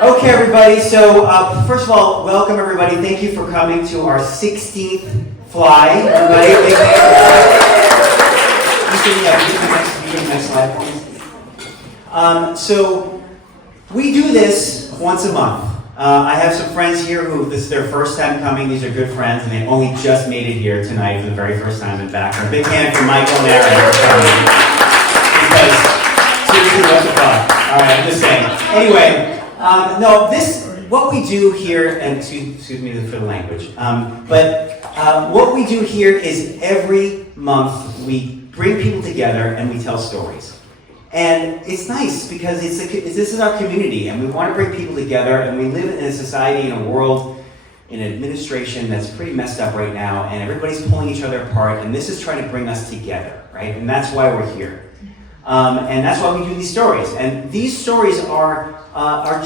Okay, everybody. So, first of all, welcome everybody. Thank you for coming to our 16th Fly. Everybody, big next slide, please. So, we do this once a month. I have some friends here who this is their first time coming. These are good friends, and they only just made it here tonight for the very first time in background. Big hand for Michael and Aaron for coming. Because seriously, what the fuck? All right, I'm just saying. Anyway. What we do here, and excuse me for the language, what we do here is every month we bring people together and we tell stories. And it's nice because this is our community and we want to bring people together, and we live in a society, in a world, in an administration that's pretty messed up right now, and everybody's pulling each other apart, and this is trying to bring us together, right? And that's why we're here. And that's why we do these stories. And these stories are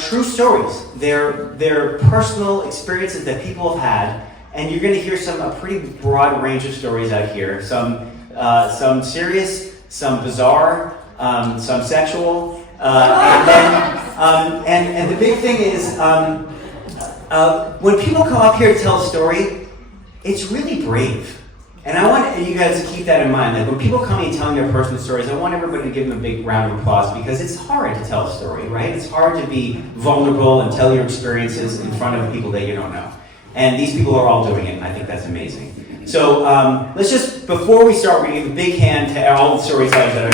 true stories. They're personal experiences that people have had, and you're going to hear a pretty broad range of stories out here. Some serious, some bizarre, some sexual, and the big thing is when people come up here to tell a story, it's really brave. And I want you guys to keep that in mind. Like when people come and telling their personal stories, I want everybody to give them a big round of applause, because it's hard to tell a story, right? It's hard to be vulnerable and tell your experiences in front of people that you don't know. And these people are all doing it, and I think that's amazing. So let's just, before we start, we're going to give a big hand to all the storytellers that are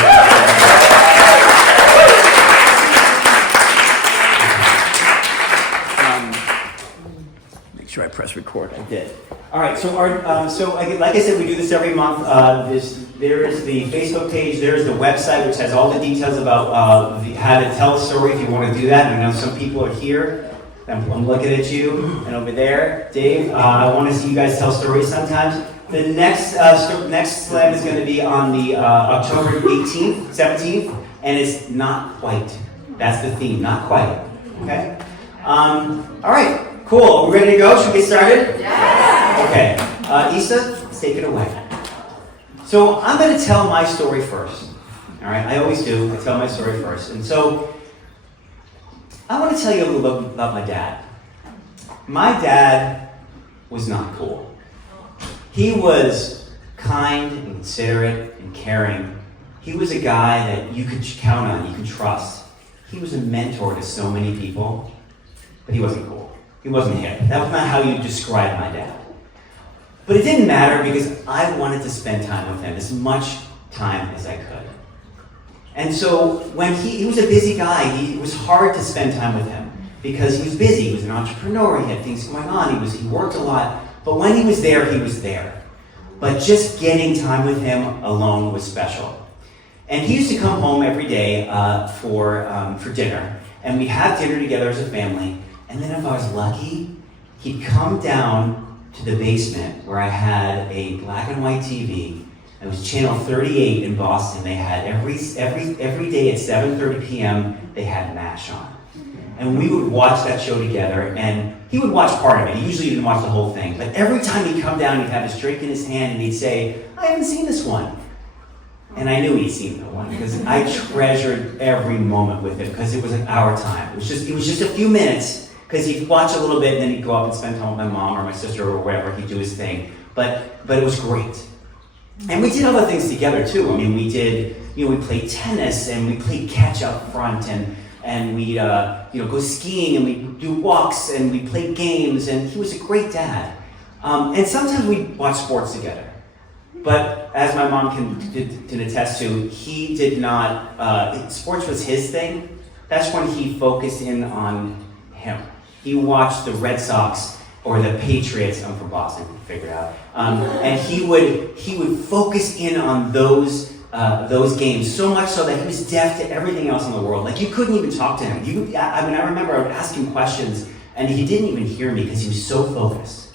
Make sure I press record. I did. All right, so like I said, we do this every month. There is the Facebook page, there's the website, which has all the details about how to tell a story if you want to do that. And I know some people are here. I'm looking at you, and over there, Dave. I want to see you guys tell stories sometimes. The next slam is going to be on the October 18th, 17th, and it's not quite. That's the theme, not quite. Okay? All right, cool. Are we ready to go? Should we get started? Yeah. Okay, Issa, take it away. So I'm going to tell my story first. All right, I always do. I tell my story first. And so I want to tell you a little bit about my dad. My dad was not cool. He was kind and considerate and caring. He was a guy that you could count on, you could trust. He was a mentor to so many people, but he wasn't cool. He wasn't hip. That was not how you describe my dad. But it didn't matter because I wanted to spend time with him, as much time as I could. And so when he was a busy guy, it was hard to spend time with him because he was busy. He was an entrepreneur. He had things going on. He worked a lot. But when he was there, he was there. But just getting time with him alone was special. And he used to come home every day for dinner. And we'd have dinner together as a family. And then if I was lucky, he'd come down to the basement where I had a black and white TV. It was channel 38 in Boston. They had every day at 7:30 p.m. they had MASH on. And we would watch that show together, and he would watch part of it. He usually didn't watch the whole thing. But every time he'd come down, he'd have his drink in his hand, and he'd say, I haven't seen this one. And I knew he'd seen the one, because I treasured every moment with him, because it was our time. It was just a few minutes, because he'd watch a little bit, and then he'd go up and spend time with my mom or my sister or whatever. He'd do his thing. But it was great. And we did other things together, too. I mean, we played tennis, and we played catch up front, and we'd go skiing, and we'd do walks, and we played games, and he was a great dad. And sometimes we'd watch sports together. But as my mom can attest to, he did not, sports was his thing. That's when he focused in on him. He watched the Red Sox or the Patriots. I'm from Boston, figure it out. And he would focus in on those games so much so that he was deaf to everything else in the world. Like you couldn't even talk to him. I remember I would ask him questions and he didn't even hear me because he was so focused.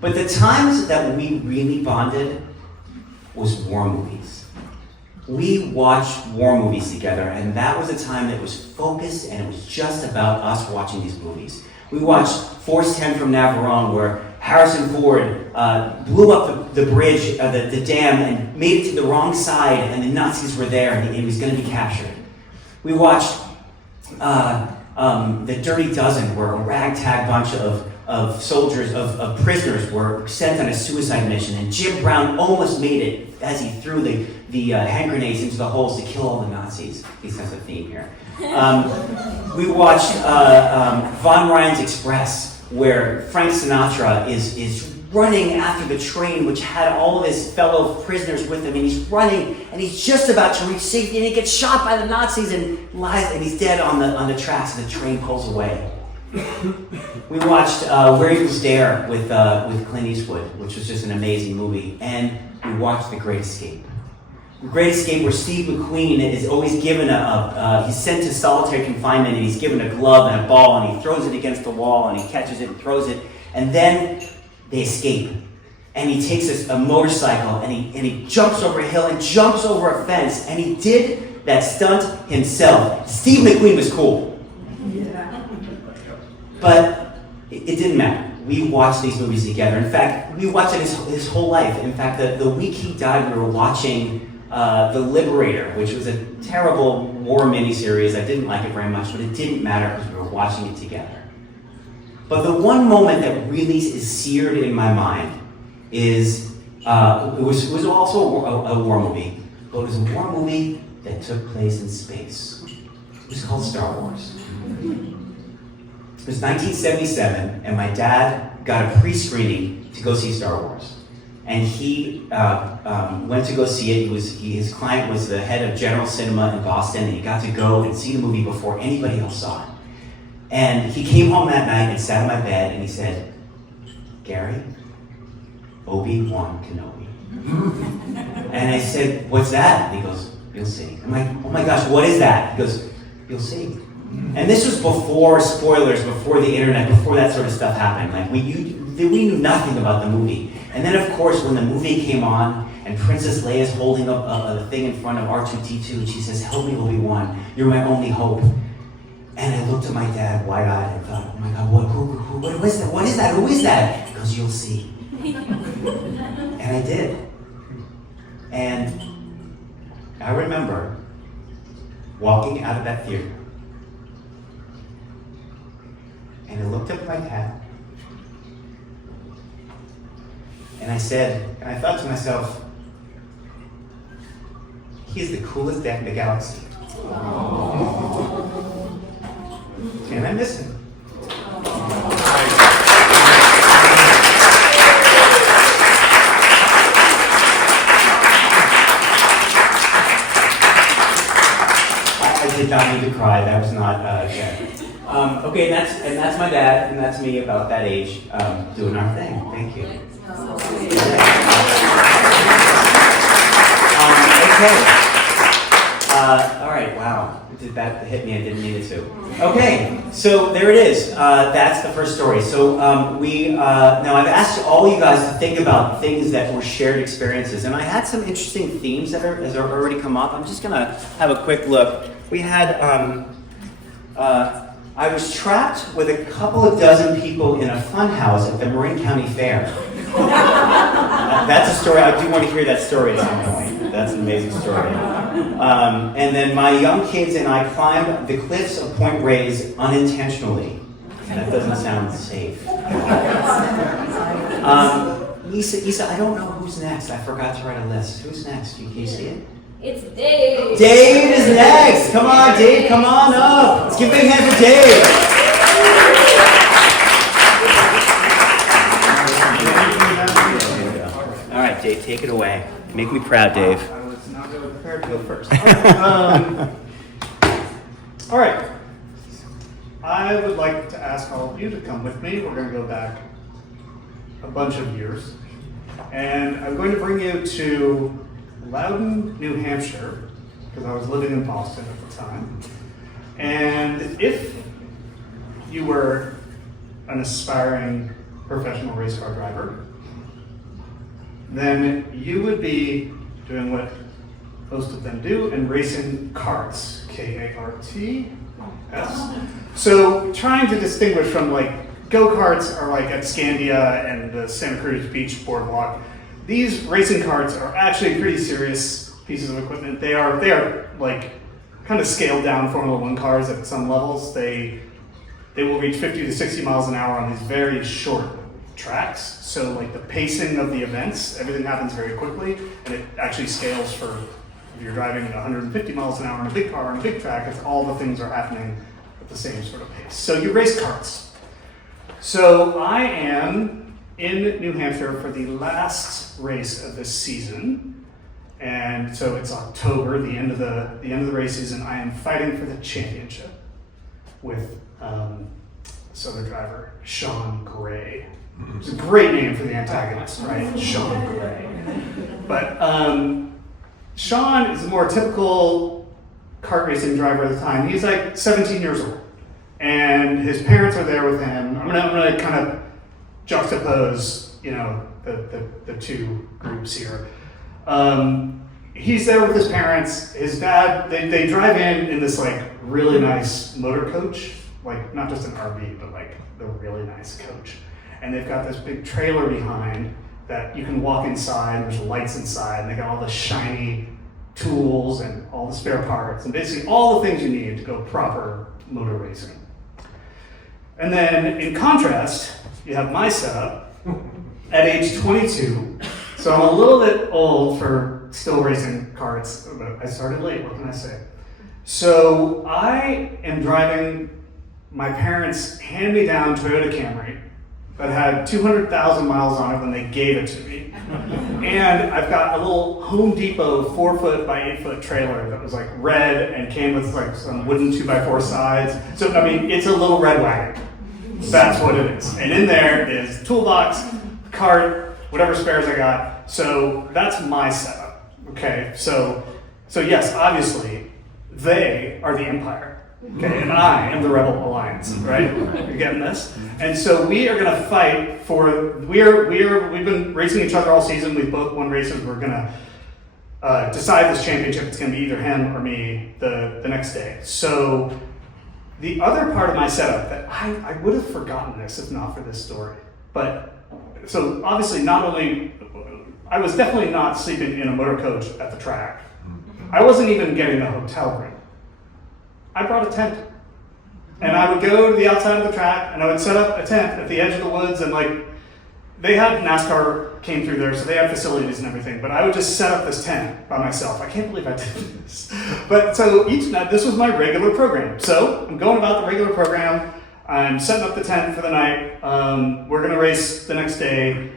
But the times that we really bonded was war movies. We watched war movies together, and that was a time that was focused, and it was just about us watching these movies. We watched Force 10 from Navarone, where Harrison Ford blew up the bridge, the dam, and made it to the wrong side, and the Nazis were there, and he was going to be captured. We watched The Dirty Dozen, where a ragtag bunch of soldiers, of prisoners were sent on a suicide mission, and Jim Brown almost made it as he threw the hand grenades into the holes to kill all the Nazis. At least that's a theme here. We watched Von Ryan's Express, where Frank Sinatra is running after the train, which had all of his fellow prisoners with him, and he's running, and he's just about to reach safety, and he gets shot by the Nazis and lies, and he's dead on the tracks, and the train pulls away. We watched Where Eagles Dare with Clint Eastwood, which was just an amazing movie, and we watched The Great Escape. The Great Escape, where Steve McQueen is always given he's sent to solitary confinement, and he's given a glove and a ball, and he throws it against the wall, and he catches it and throws it, and then they escape. And he takes a motorcycle, and he jumps over a hill and jumps over a fence, and he did that stunt himself. Steve McQueen was cool. Yeah. But it didn't matter. We watched these movies together. In fact, we watched it his whole life. In fact, the week he died, we were watching The Liberator, which was a terrible war miniseries. I didn't like it very much, but it didn't matter because we were watching it together. But the one moment that really is seared in my mind is, it was also a war movie, but it was a war movie that took place in space. It was called Star Wars. It was 1977, and my dad got a pre-screening to go see Star Wars. And he went to go see it. His client was the head of General Cinema in Boston, and he got to go and see the movie before anybody else saw it. And he came home that night and sat on my bed, and he said, "Gary, Obi-Wan Kenobi." And I said, "What's that?" And he goes, "You'll see." I'm like, "Oh my gosh, what is that?" He goes, "You'll see." And this was before spoilers, before the internet, before that sort of stuff happened. Like we knew nothing about the movie. And then, of course, when the movie came on, and Princess Leia's holding up a thing in front of R2-D2, and she says, "Help me, Obi-Wan, you're my only hope." And I looked at my dad wide-eyed and thought, "Oh my God, what is that? What is that? Who is that?" He goes, "You'll see." And I did. And I remember walking out of that theater, and I looked up at my dad, and I thought to myself, he's the coolest dad in the galaxy. And I miss him. I did not need to cry. That was not good. Okay, and that's my dad, and that's me about that age doing our thing. Thank you. Okay. All right, wow. Did that hit me? I didn't mean it to. Okay, so there it is. That's the first story. So now I've asked all you guys to think about things that were shared experiences, and I had some interesting themes that have already come up. I'm just gonna have a quick look. We had, I was trapped with a couple of dozen people in a fun house at the Marin County Fair. That's a story. I do want to hear that story at some point. That's an amazing story. And then my young kids and I climbed the cliffs of Point Reyes unintentionally. That doesn't sound safe. Isa, I don't know who's next. I forgot to write a list. Who's next? Can you see it? It's Dave. Dave is next. Come on, Dave. Come on up. Let's give a big hand for Dave. All right, Dave, take it away. Make me proud, Dave. I was not really prepared to go first. All right. I would like to ask all of you to come with me. We're going to go back a bunch of years. And I'm going to bring you to Loudon, New Hampshire, because I was living in Boston at the time. And if you were an aspiring professional race car driver, then you would be doing what most of them do and racing karts, K-A-R-T-S. So trying to distinguish from like go-karts are like at Scandia and the Santa Cruz Beach Boardwalk. These racing karts are actually pretty serious pieces of equipment. They are like kind of scaled down Formula One cars at some levels. They will reach 50 to 60 miles an hour on these very short tracks. So like the pacing of the events, everything happens very quickly, and it actually scales for if you're driving at 150 miles an hour in a big car on a big track, it's all the things are happening at the same sort of pace. So you race karts. So I am in New Hampshire for the last race of this season. And so it's October, the end of the race season. I am fighting for the championship with this other driver, Sean Gray. It's a great name for the antagonist, right? Sean Gray. But Sean is a more typical kart racing driver at the time. He's like 17 years old, and his parents are there with him. I'm gonna kind of juxtapose, the two groups here. He's there with his parents. His dad, they drive in this like really nice motor coach, like not just an RV, but like the really nice coach. And they've got this big trailer behind that you can walk inside. There's lights inside, and they got all the shiny tools and all the spare parts, and basically all the things you need to go proper motor racing. And then in contrast, you have my setup at age 22. So I'm a little bit old for still racing karts, but I started late, what can I say? So I am driving my parents' hand-me-down Toyota Camry that had 200,000 miles on it when they gave it to me. And I've got a little Home Depot 4-foot by 8-foot trailer that was like red and came with like some wooden 2x4 sides. So, I mean, it's a little red wagon. That's what it is. And in there is toolbox, cart, whatever spares I got. So that's my setup, okay? So yes, obviously, they are the Empire. Okay, and I am the Rebel Alliance, right? You're getting this? And so we are gonna fight for, we've been racing each other all season. We've both won races. We're gonna decide this championship. It's gonna be either him or me the next day. So the other part of my setup that I would have forgotten this if not for this story. But, so obviously I was definitely not sleeping in a motor coach at the track. I wasn't even getting a hotel room. I brought a tent, and I would go to the outside of the track, and I would set up a tent at the edge of the woods, and like, they had NASCAR came through there, so they had facilities and everything, but I would just set up this tent by myself. I can't believe I did this. But so each night, this was my regular program. So I'm going about the regular program, I'm setting up the tent for the night, we're gonna race the next day,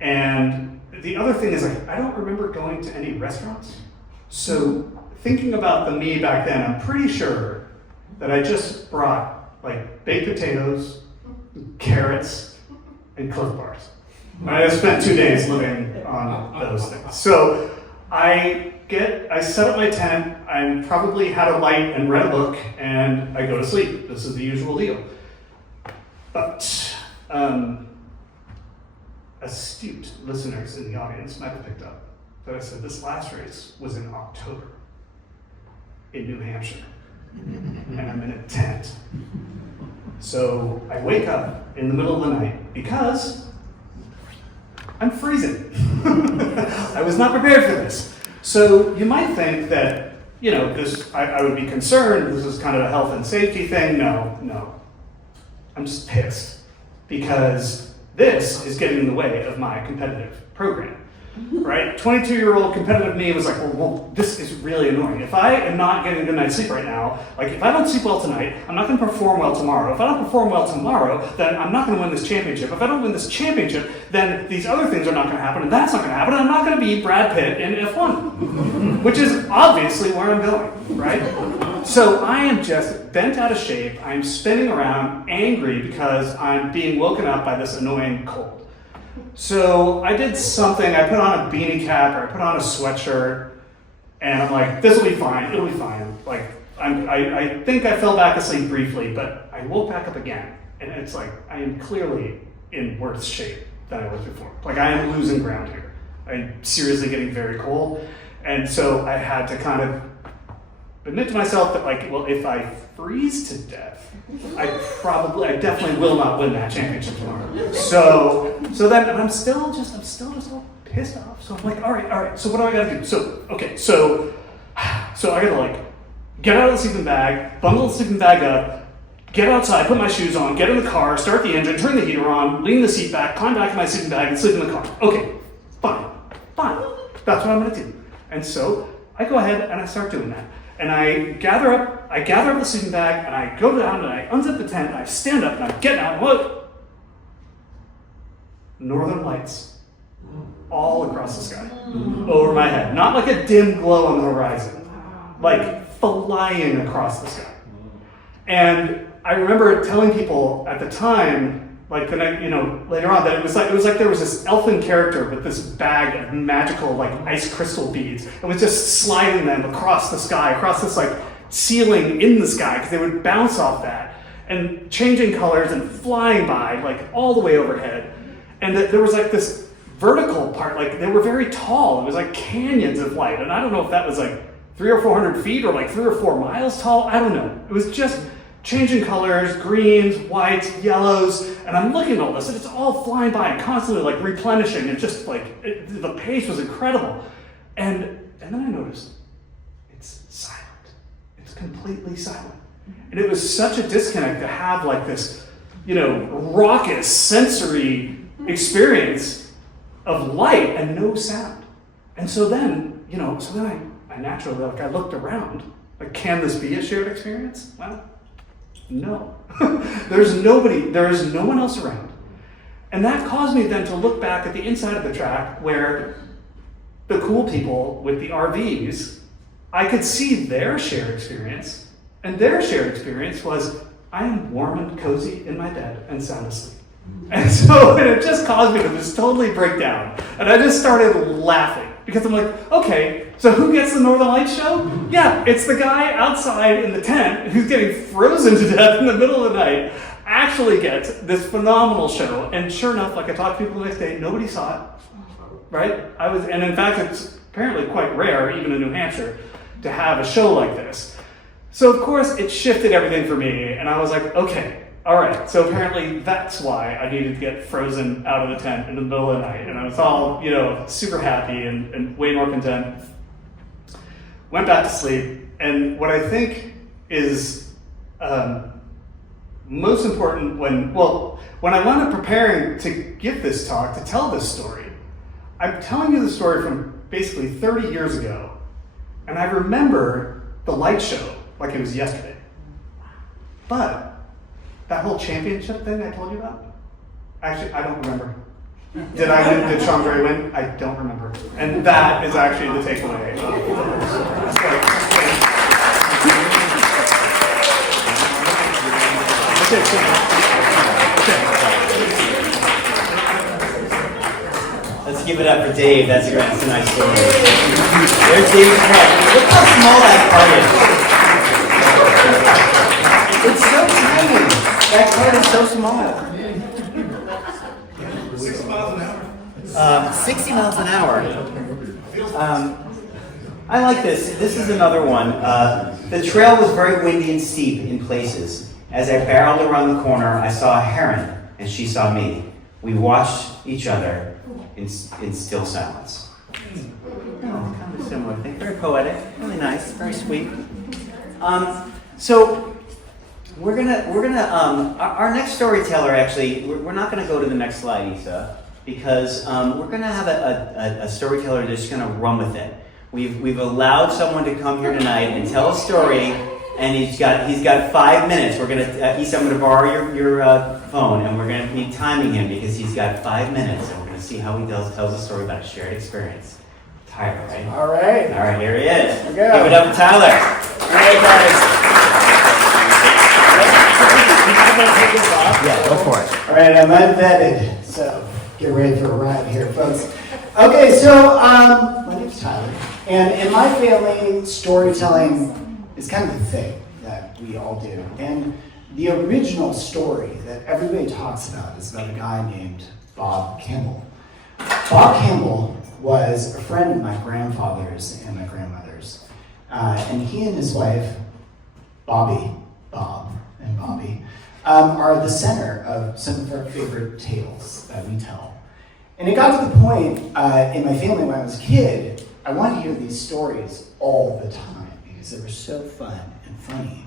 and the other thing is like, I don't remember going to any restaurants, so thinking about the me back then, I'm pretty sure that I just brought like baked potatoes, carrots, and Clif Bars. I spent 2 days living on those things. So I set up my tent, I probably had a light and read a book, and I go to sleep. This is the usual deal. But astute listeners in the audience might have picked up that I said this last race was in October in New Hampshire, and I'm in a tent. So I wake up in the middle of the night because I'm freezing. I was not prepared for this. So you might think that, because I would be concerned, this is kind of a health and safety thing. No. I'm just pissed because this is getting in the way of my competitive program. Right? 22-year-old competitive me was like, well, this is really annoying. If I am not getting a good night's sleep right now, like if I don't sleep well tonight, I'm not going to perform well tomorrow. If I don't perform well tomorrow, then I'm not going to win this championship. If I don't win this championship, then these other things are not going to happen, and that's not going to happen, and I'm not going to be Brad Pitt in F1, which is obviously where I'm going, right? So I am just bent out of shape. I'm spinning around angry because I'm being woken up by this annoying cold. So I did something, I put on a beanie cap, or I put on a sweatshirt, and I'm like, this will be fine, it'll be fine. Like, I think I fell back asleep briefly, but I woke back up again, and it's like, I am clearly in worse shape than I was before. Like, I am losing ground here. I'm seriously getting very cold, and so I had to kind of admit to myself that, like, well, if I freeze to death, I definitely will not win that championship tomorrow. So then I'm still just all pissed off. So I'm like, all right. So what do I gotta do? So I gotta like get out of the sleeping bag, bundle the sleeping bag up, get outside, put my shoes on, get in the car, start the engine, turn the heater on, lean the seat back, climb back in my sleeping bag, and sleep in the car. Okay, fine. That's what I'm gonna do. And so I go ahead and I start doing that. And I gather up the sleeping bag, and I go down and I unzip the tent, and I stand up and I get down, and look. Northern lights all across the sky, over my head. Not like a dim glow on the horizon, like flying across the sky. And I remember telling people at the time, like the next, later on, that it was like there was this elfin character with this bag of magical like ice crystal beads, and was just sliding them across the sky, across this like ceiling in the sky, because they would bounce off that and changing colors and flying by like all the way overhead. And that there was like this vertical part, like they were very tall. It was like canyons of light, and I don't know if that was like 300 or 400 feet or like 3 or 4 miles tall. I don't know. It was just changing colors, greens, whites, yellows, and I'm looking at all this, and it's all flying by and constantly like replenishing, and just like the pace was incredible. And then I noticed it's silent. It's completely silent, and it was such a disconnect to have like this, raucous sensory experience of light and no sound. And so then, I naturally I looked around, like, can this be a shared experience? Well, no. There is no one else around. And that caused me then to look back at the inside of the track where the cool people with the RVs, I could see their shared experience. And their shared experience was, I am warm and cozy in my bed and sound asleep. And so it just caused me to just totally break down. And I just started laughing. Because I'm like, okay, so who gets the Northern Lights show? Yeah, it's the guy outside in the tent who's getting frozen to death in the middle of the night actually gets this phenomenal show. And sure enough, like I talked to people the next day, nobody saw it, right? And in fact, it's apparently quite rare, even in New Hampshire, to have a show like this. So of course, it shifted everything for me, and I was like, okay, all right, so apparently that's why I needed to get frozen out of the tent in the middle of the night. And I was all, super happy and way more content. Went back to sleep. And what I think is most important when I wound up preparing to give this talk, to tell this story, I'm telling you the story from basically 30 years ago. And I remember the light show like it was yesterday. But that whole championship thing I told you about? Actually, I don't remember. Did Sean Gray win? I don't remember. And that is actually the takeaway. Let's give it up for Dave. That's a nice story. There's Dave's head. Look how small that card is. It's so tiny. That card is so small. 60 miles an hour. 60 miles an hour. I like this. This is another one. The trail was very windy and steep in places. As I barreled around the corner, I saw a heron, and she saw me. We watched each other in still silence. Oh, kind of a similar thing. Very poetic, really nice, very sweet. So we're gonna our next storyteller, actually, we're not gonna go to the next slide, Isa, because we're gonna have a storyteller that's gonna run with it. We've allowed someone to come here tonight and tell a story, and he's got 5 minutes. We're gonna Isa, I'm gonna borrow your phone, and we're gonna be timing him because he's got 5 minutes, and we're gonna see how he tells a story about a shared experience. Tyler, right? All right, Here he is. Here we go. Give it up to Tyler. All right, guys. Yeah, go for it. All right, I'm unvetted, so get ready for a ride here, folks. Okay, so my name's Tyler, and in my family, storytelling is kind of the thing that we all do. And the original story that everybody talks about is about a guy named Bob Campbell. Bob Campbell was a friend of my grandfather's and my grandmother's, and he and his wife, Bob and Bobby, are the center of some of our favorite tales that we tell. And it got to the point in my family when I was a kid, I wanted to hear these stories all the time because they were so fun and funny.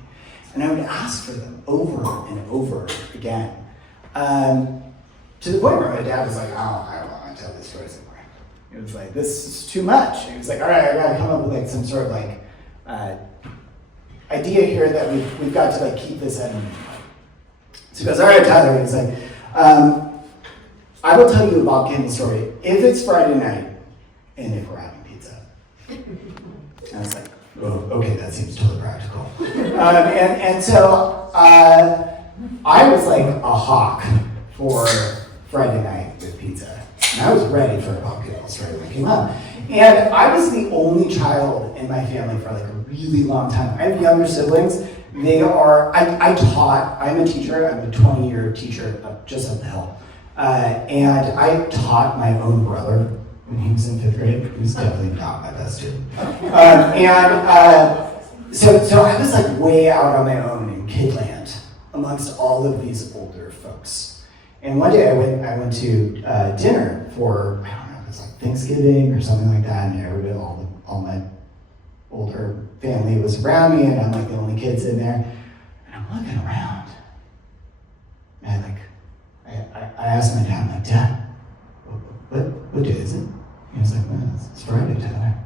And I would ask for them over and over again. To the point where my dad was like, oh, I don't want to tell these stories anymore. It was like, this is too much. He was like, all right, I gotta come up with like some sort of like idea here that we've got to like keep this at a minimum. So he goes, all right, Tyler. He's like, I will tell you a Bob Campbell story if it's Friday night and if we're having pizza. And I was like, oh, okay, that seems totally practical. And so I was like a hawk for Friday night with pizza. And I was ready for a Bob Campbell story when it came up. And I was the only child in my family for like a really long time. I have younger siblings. They are, I'm a teacher. I'm a 20-year teacher just up the hill. And I taught my own brother when he was in 5th grade. He was definitely not my best student. So I was like way out on my own in Kidland amongst all of these older folks. And one day I went to dinner for, I don't know, it was like Thanksgiving or something like that, and everybody, all my older family was around me, and I'm like the only kids in there, and I'm looking around. And I asked my dad, I'm like, Dad, what day is it? He was like, well, it's Friday, Tyler.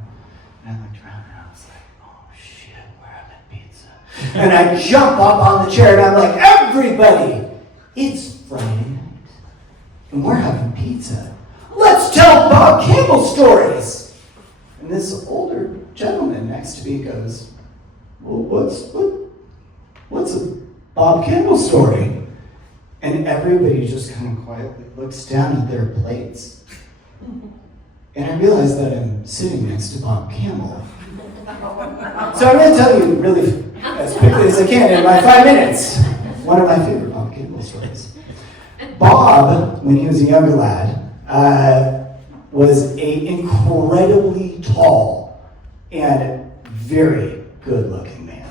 And I looked around and I was like, oh shit, we're having pizza. And I jump up on the chair and I'm like, everybody, it's Friday night. And we're having pizza. Let's tell Bob Campbell stories. And this older gentleman next to me goes, well, what's a Bob Campbell story? And everybody just kind of quietly looks down at their plates. And I realize that I'm sitting next to Bob Campbell. So I'm going to tell you really as quickly as I can in my 5 minutes one of my favorite Bob Campbell stories. Bob, when he was a younger lad, was an incredibly tall and very good-looking man.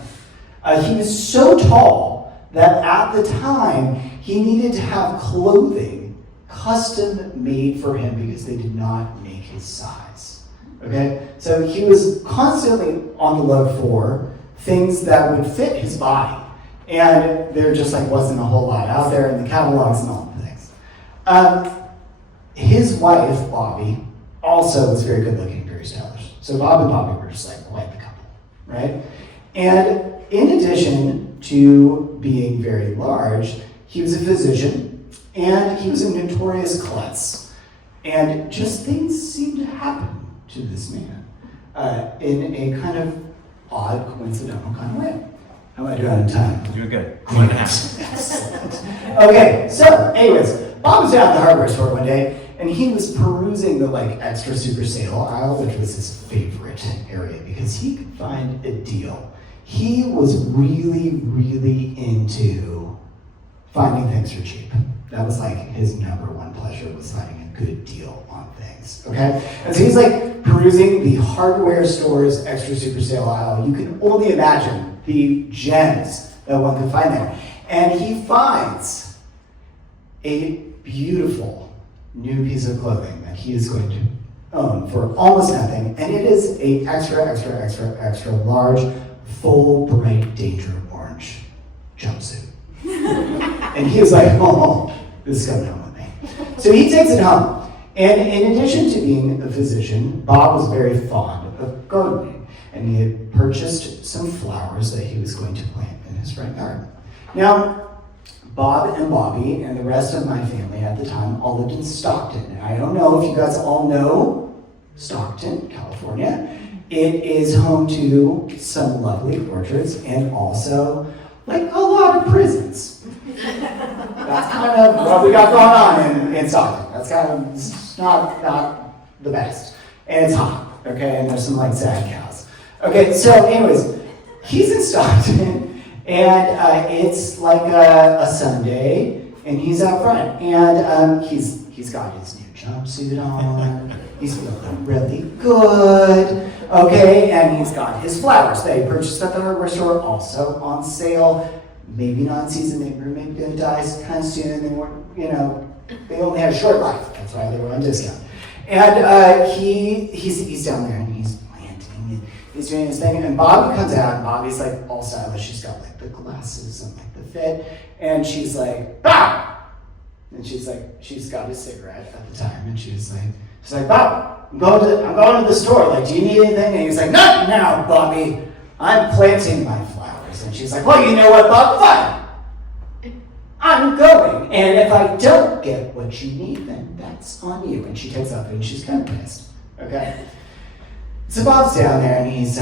He was so tall that at the time he needed to have clothing custom made for him because they did not make his size. Okay? So he was constantly on the look for things that would fit his body. And there just like wasn't a whole lot out there in the catalogs and all the things. His wife, Bobby, also was very good looking, very stylish. So Bob and Bobby were just like quite the couple, right? And in addition to being very large, he was a physician and he was a notorious klutz. And just things seemed to happen to this man in a kind of odd, coincidental kind of way. How am I doing in time? You're good. 1.5. Excellent. Okay, so anyways, Bob was down at the hardware store one day and he was perusing the like extra super sale aisle, which was his favorite area because he could find a deal. He was really, really into finding things for cheap. That was like his number one pleasure, was finding a good deal on things, okay? And so he's like perusing the hardware store's extra super sale aisle. You can only imagine the gems that one could find there. And he finds a beautiful new piece of clothing that he is going to own for almost nothing. And it is a extra large, full, bright, danger orange jumpsuit. And he was like, oh, this is coming home with me. So he takes it home. And in addition to being a physician, Bob was very fond of gardening. And he had purchased some flowers that he was going to plant in his front yard. Now, Bob and Bobby and the rest of my family at the time all lived in Stockton. And I don't know if you guys all know Stockton, California. It is home to some lovely orchards and also like a lot of prisons. That's kind of what we got going on in Stockton. That's kind of it's not the best. And it's hot, okay? And there's some like sad cows. Okay, so anyways, he's in Stockton and it's like a Sunday and he's out front and he's got his new jumpsuit on. He's feeling really good. Okay, and he's got his flowers that he purchased at the hardware store, also on sale. Maybe not in season, maybe gonna die kind of soon. They weren't, they only had a short life. That's why they were on discount. And he's down there and he's planting he's doing his thing, and Bobby comes out, and Bobby's like all stylish. She's got like the glasses and like the fit, and she's like, Bob! And she's like, she's got a cigarette at the time, and she's like, Bob, I'm going to the store. Like, do you need anything? And he's like, not now, Bobby. I'm planting my flowers. And she's like, well, you know what, Bob? Fine. I'm going. And if I don't get what you need, then that's on you. And she takes up and she's kind of pissed. Okay? So Bob's down there and he's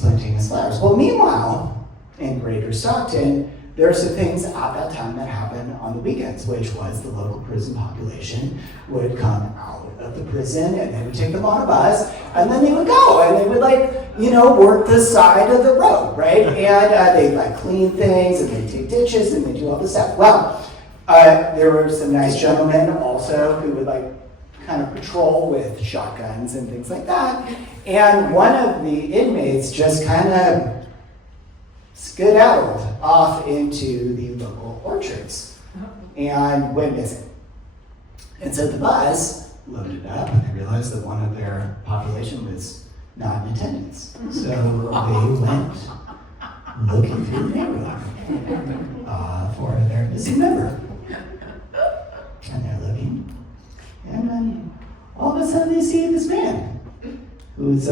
planting his flowers. Well, meanwhile, in Greater Stockton, there are some things at that time that happened on the weekends, which was the local prison population would come out of the prison and they would take them on a bus and then they would go and they would work the side of the road, right? And they'd clean things and they'd take ditches and they'd do all this stuff. Well, there were some nice gentlemen also who would kind of patrol with shotguns and things like that. And one of the inmates just kind of skedaddled off into the local orchards and went missing. And so the bus loaded up and they realized that one of their population was not in attendance. So they went looking through the neighborhood for their missing member. And they're looking. And then all of a sudden they see this man who's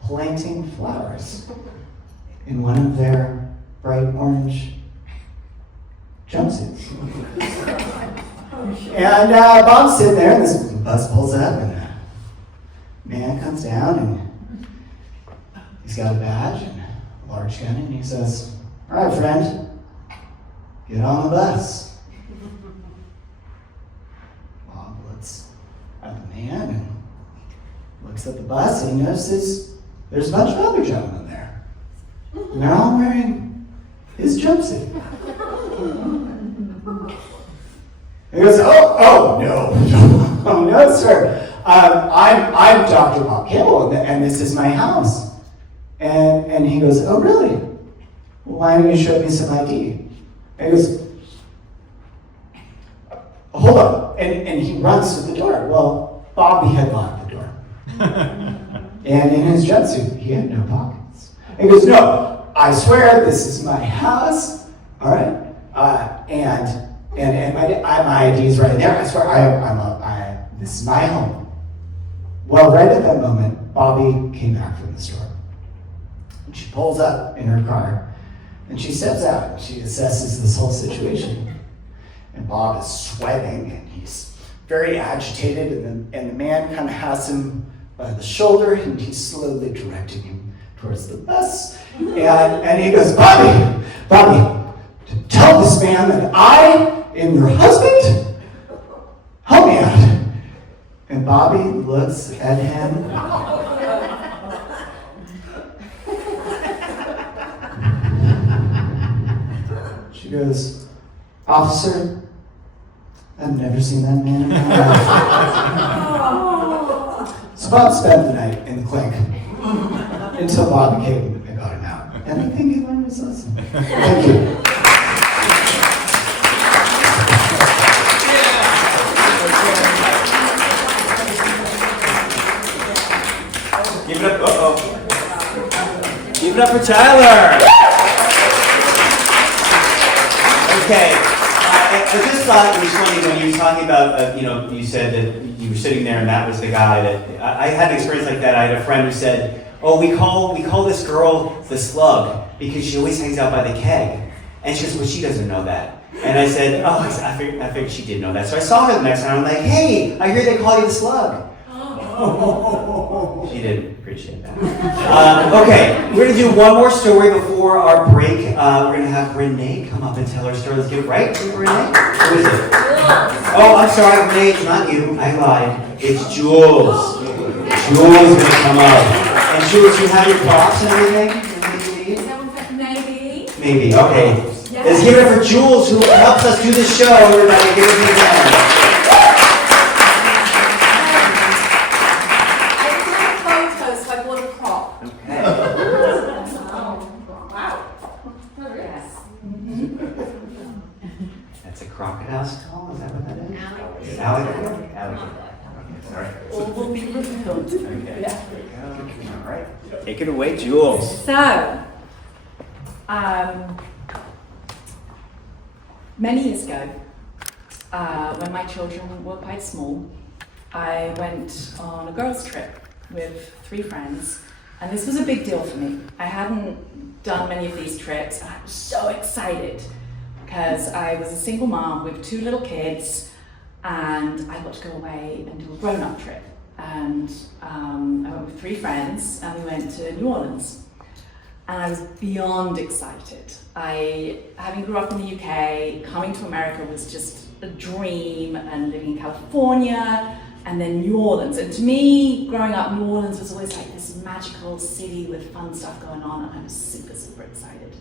planting flowers in one of their bright orange jumpsuits. And Bob's sitting there, and this bus pulls up, and a man comes down, and he's got a badge and a large gun, and he says, all right, friend, get on the bus. Bob looks at the man and looks at the bus, and he notices there's a bunch of other gentlemen there. And they're all wearing his jumpsuit. He goes, oh no, oh no, sir. I'm Dr. Bob Campbell, and this is my house. And he goes, oh really? Well, why don't you show me some ID? And he goes, hold on. And he runs to the door. Well, Bobby had locked the door. And in his jumpsuit, he had no pockets. And he goes, no, I swear this is my house, all right? And my ID is right there. I swear, this is my home. Well, right at that moment, Bobby came back from the store. And she pulls up in her car, and she steps out, and she assesses this whole situation. And Bob is sweating, and he's very agitated, and the man kind of has him by the shoulder, and he's slowly directing him towards the bus. And he goes, Bobby, tell this man that I am your husband. Help me out. And Bobby looks at him. She goes, officer, I've never seen that man in my life. So Bob spent the night in the clink until Bobby came and got him out. And I think he learned his lesson. Thank you. Give it up, Give it up for Tyler. Okay, I just thought it was funny when you were talking about, you said that you were sitting there and that was the guy that, I had an experience like that. I had a friend who said, oh, we call this girl the slug because she always hangs out by the keg. And she goes, well, she doesn't know that. And I said, oh, I figured she did know that. So I saw her the next time. I'm like, hey, I hear they call you the slug. She didn't appreciate that. Okay, we're going to do one more story before our break. We're going to have Renee come up and tell her story. Let's get right to Renee. Who is it? Oh, I'm sorry, Renee, it's not you. I lied. It's Jules. Jules is going to come up. And Jules, you have your props and everything? Maybe. Maybe, okay. Yes. Let's give it for Jules, who helps us do this show. Everybody, give it a big hand. That's a crocodile skull? Is that what that is? Alligator? Alligator. All right. All will be revealed. Okay. Yeah. There we go. All right. Take it away, Jules. So, many years ago, when my children were quite small, I went on a girls' trip with 3 friends, and this was a big deal for me. I hadn't done many of these trips, and I was so excited because I was a single mom with 2 little kids, and I got to go away and do a grown-up trip. And I went with 3 friends, and we went to New Orleans. And I was beyond excited. Having grew up in the UK, coming to America was just a dream, and living in California, and then New Orleans. And to me, growing up, New Orleans was always like this magical city with fun stuff going on, and I was super, super excited.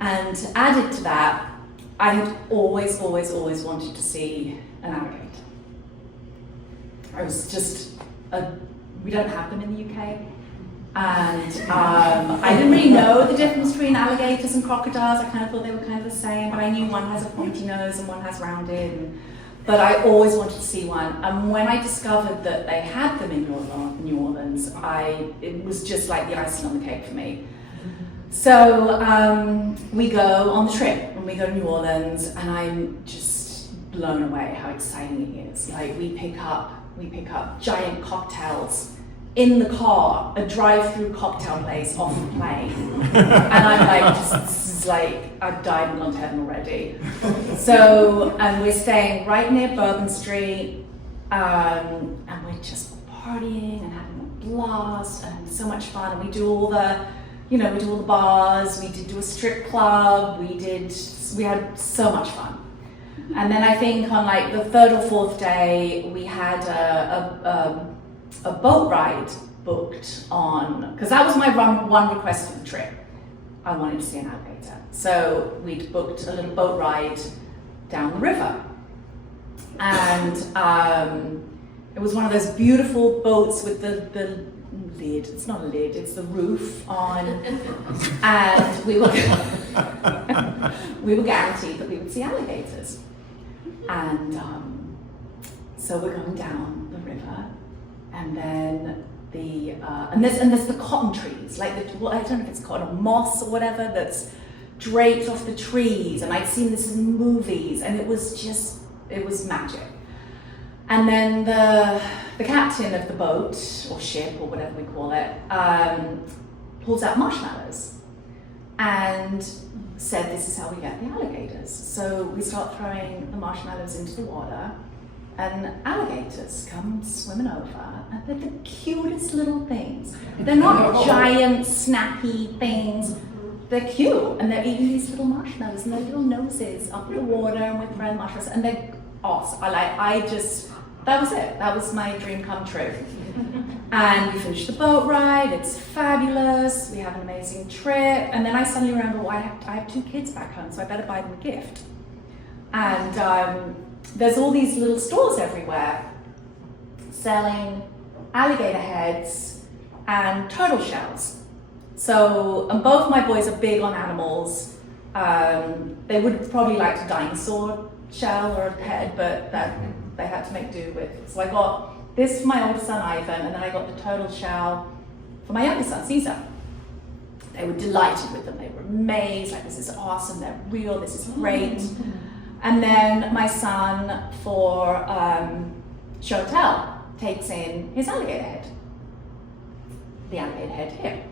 And added to that, I had always, always, always wanted to see an alligator. I was just, we don't have them in the UK. And I didn't really know the difference between alligators and crocodiles. I kind of thought they were kind of the same, but I knew one has a pointy nose and one has rounded. But I always wanted to see one. And when I discovered that they had them in New Orleans, it was just like the icing on the cake for me. So we go on the trip, and we go to New Orleans, and I'm just blown away how exciting it is. Like we pick up giant cocktails in the car, a drive-through cocktail place off the plane. And I'm like, this is like, I've died and gone to heaven already. So, and we're staying right near Bourbon Street, and we're just partying and having a blast and so much fun. And we do all the bars, we did do a strip club, we had so much fun. And then I think on like the 3rd or 4th day, we had a boat ride booked on, because that was my one request for the trip. I wanted to see an alligator. So we'd booked a little boat ride down the river. And it was one of those beautiful boats with the lid, it's not a lid, it's the roof on. And we were guaranteed that we would see alligators. And so we're going down the river. And then there's the cotton trees, like I don't know if it's cotton or moss or whatever that's draped off the trees. And I'd seen this in movies, and it was magic. And then the captain of the boat or ship or whatever we call it pulls out marshmallows and said, "This is how we get the alligators." So we start throwing the marshmallows into the water. And alligators come swimming over, and they're the cutest little things. They're not giant, snappy things. They're cute, and they're eating these little marshmallows, and their little noses up in the water, and we're throwing marshmallows, and they're awesome. That was it. That was my dream come true. And we finished the boat ride. It's fabulous. We have an amazing trip, and then I suddenly remember, well, I have 2 kids back home, so I better buy them a gift. And there's all these little stores everywhere selling alligator heads and turtle shells. So, and both my boys are big on animals. They would probably like a dinosaur shell or a head, but that they had to make do with. So I got this for my older son Ivan, and then I got the turtle shell for my younger son Caesar. They were delighted with them. They were amazed, like, this is awesome, they're real, this is great. And then my son, for show and tell, takes in his alligator head. The alligator head here.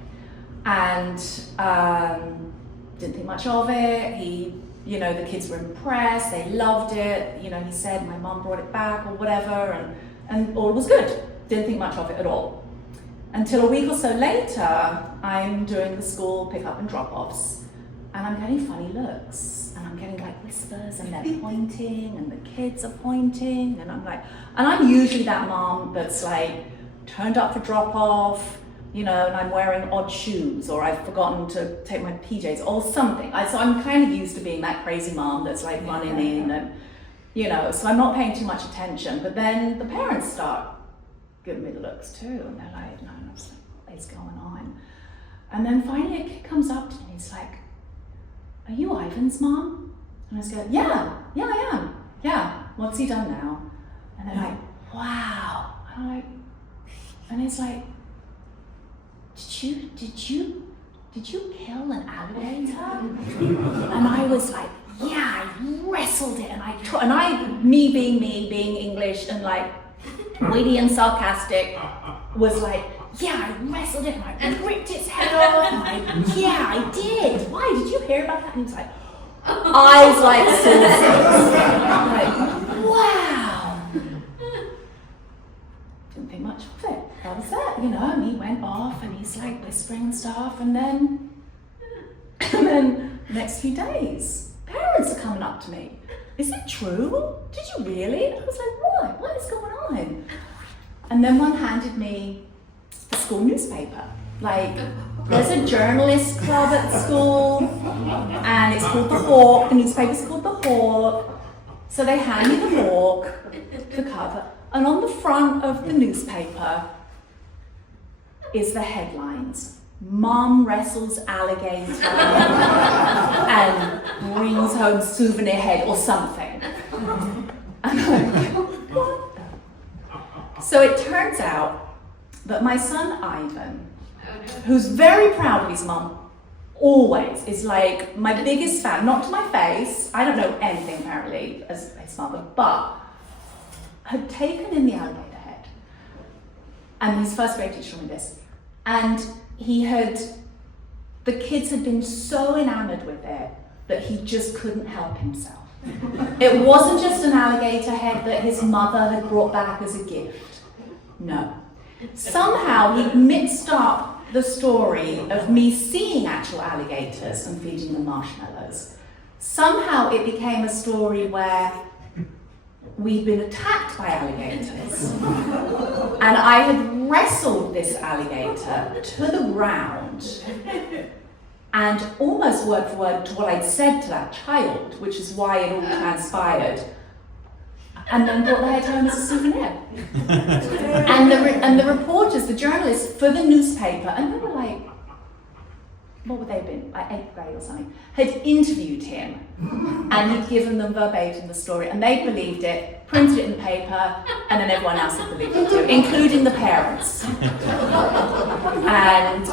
And didn't think much of it. The kids were impressed, they loved it. He said, my mom brought it back or whatever, and all was good. Didn't think much of it at all. Until a week or so later, I'm doing the school pick-up and drop-offs, and I'm getting funny looks, and I'm getting like whispers, and they're pointing, and the kids are pointing, and I'm usually that mom that's like turned up for drop-off, and I'm wearing odd shoes, or I've forgotten to take my PJs, or something. So I'm kind of used to being that crazy mom that's like running in, and so I'm not paying too much attention. But then the parents start giving me the looks too, and they're like, no, I'm just like, what is going on? And then finally a kid comes up to me, he's like, are you Ivan's mom? And I just go, yeah, I am. Yeah, what's he done now? And they're like, wow. And I'm like, and it's like, did you kill an alligator? And I was like, yeah, I wrestled it, and me being English and like witty and sarcastic, was like, yeah, I wrestled it and I ripped its head off. And yeah, I did. Why? Did you hear about that? And he was like, eyes like saucers. I'm like, wow. Didn't think much of it. That was it, you know. And he went off and he's like whispering and stuff. And then the next few days, parents are coming up to me. Is it true? Did you really? And I was like, what? What is going on? And then one handed me the school newspaper. Like, there's a journalist club at school, and it's called The Hawk. The newspaper's called The Hawk. So they hand me The Hawk, the cover, and on the front of the newspaper is the headlines. Mom wrestles alligator and brings home souvenir head or something. And I'm like, what the? So it turns out that my son Ivan, who's very proud of his mum, always is like my biggest fan, not to my face, I don't know anything apparently as his mother, but had taken in the alligator head. And his first grade teacher told me this. And the kids had been so enamored with it that he just couldn't help himself. It wasn't just an alligator head that his mother had brought back as a gift. No. Somehow he mixed up the story of me seeing actual alligators and feeding them marshmallows. Somehow it became a story where we'd been attacked by alligators. And I had wrestled this alligator to the ground and almost word for word to what I'd said to that child, which is why it all transpired. And then brought the head home as a souvenir. And the reporters, the journalists for the newspaper, and they were like, what would they have been, like 8th grade or something, had interviewed him and he'd given them verbatim the story and they believed it, printed it in the paper, and then everyone else had believed it too, including the parents. And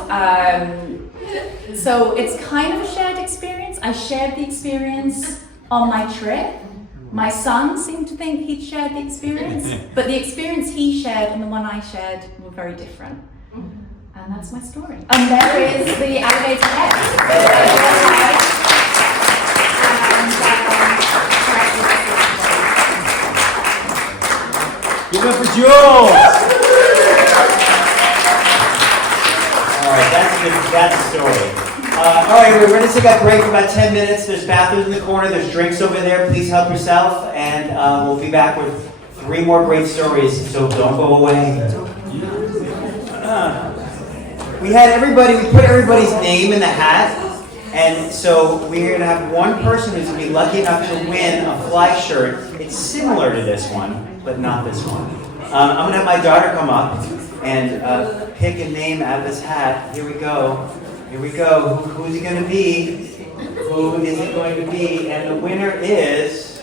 so it's kind of a shared experience. I shared the experience on my trip. My son seemed to think he'd shared the experience, but the experience he shared and the one I shared were very different. And that's my story. And there is the alligator head. Give it up for Jules! All right, that's the story. All right, we're going to take a break for about 10 minutes. There's bathrooms in the corner. There's drinks over there. Please help yourself. And we'll be back with 3 more great stories, so don't go away. We put everybody's name in the hat. And so we're going to have one person who's going to be lucky enough to win a fly shirt. It's similar to this one, but not this one. I'm going to have my daughter come up and pick a name out of this hat. Here we go. Here we go. Who's it going to be? Who is it going to be? And the winner is...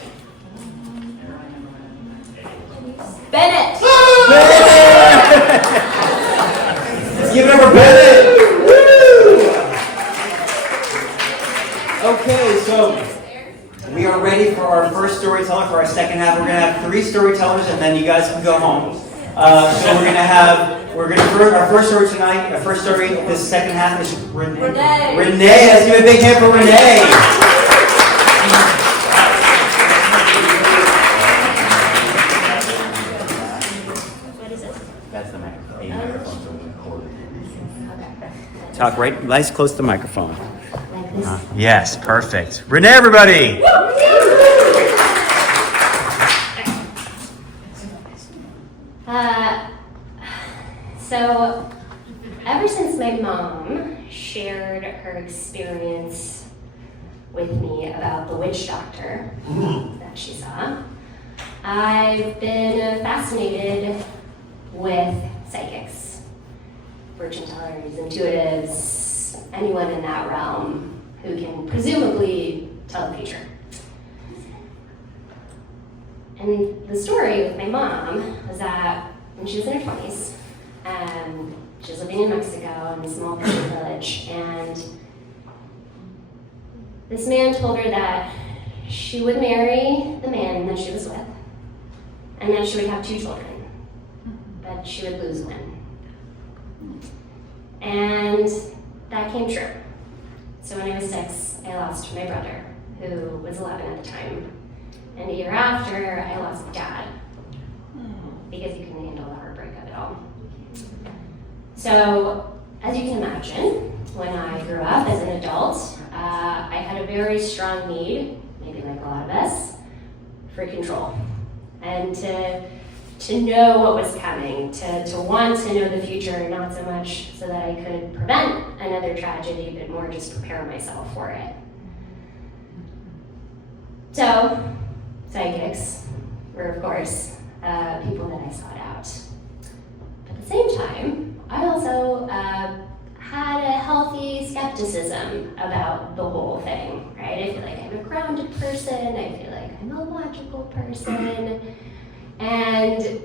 Bennett! Let's give it up for Bennett! Okay, so we are ready for our first storyteller for our second half. We're going to have 3 storytellers and then you guys can go home. So we're going to our first story tonight, our first story this second half is Renee. Renee, let's give a big hand for Renee. What is it? That's the microphone. Talk right, nice close to the microphone. Like this? Yes, perfect. Renee, everybody. So, ever since my mom shared her experience with me about the witch doctor that she saw, I've been fascinated with psychics, fortune tellers, intuitives, anyone in that realm who can presumably tell the future. And the story with my mom was that when she was in her 20s, she was living in Mexico in a small fishing village, and this man told her that she would marry the man that she was with, and that she would have 2 children, but she would lose one. And that came true. So when I was 6, I lost my brother, who was 11 at the time. And a year after, I lost my dad, because he couldn't handle the heartbreak of it all. So, as you can imagine, when I grew up as an adult, I had a very strong need, maybe like a lot of us, for control. And to know what was coming, to want to know the future, not so much so that I could prevent another tragedy, but more just prepare myself for it. So, psychics were, of course, people that I sought out. At the same time, I also had a healthy skepticism about the whole thing, right? I feel like I'm a grounded person, I feel like I'm a logical person, and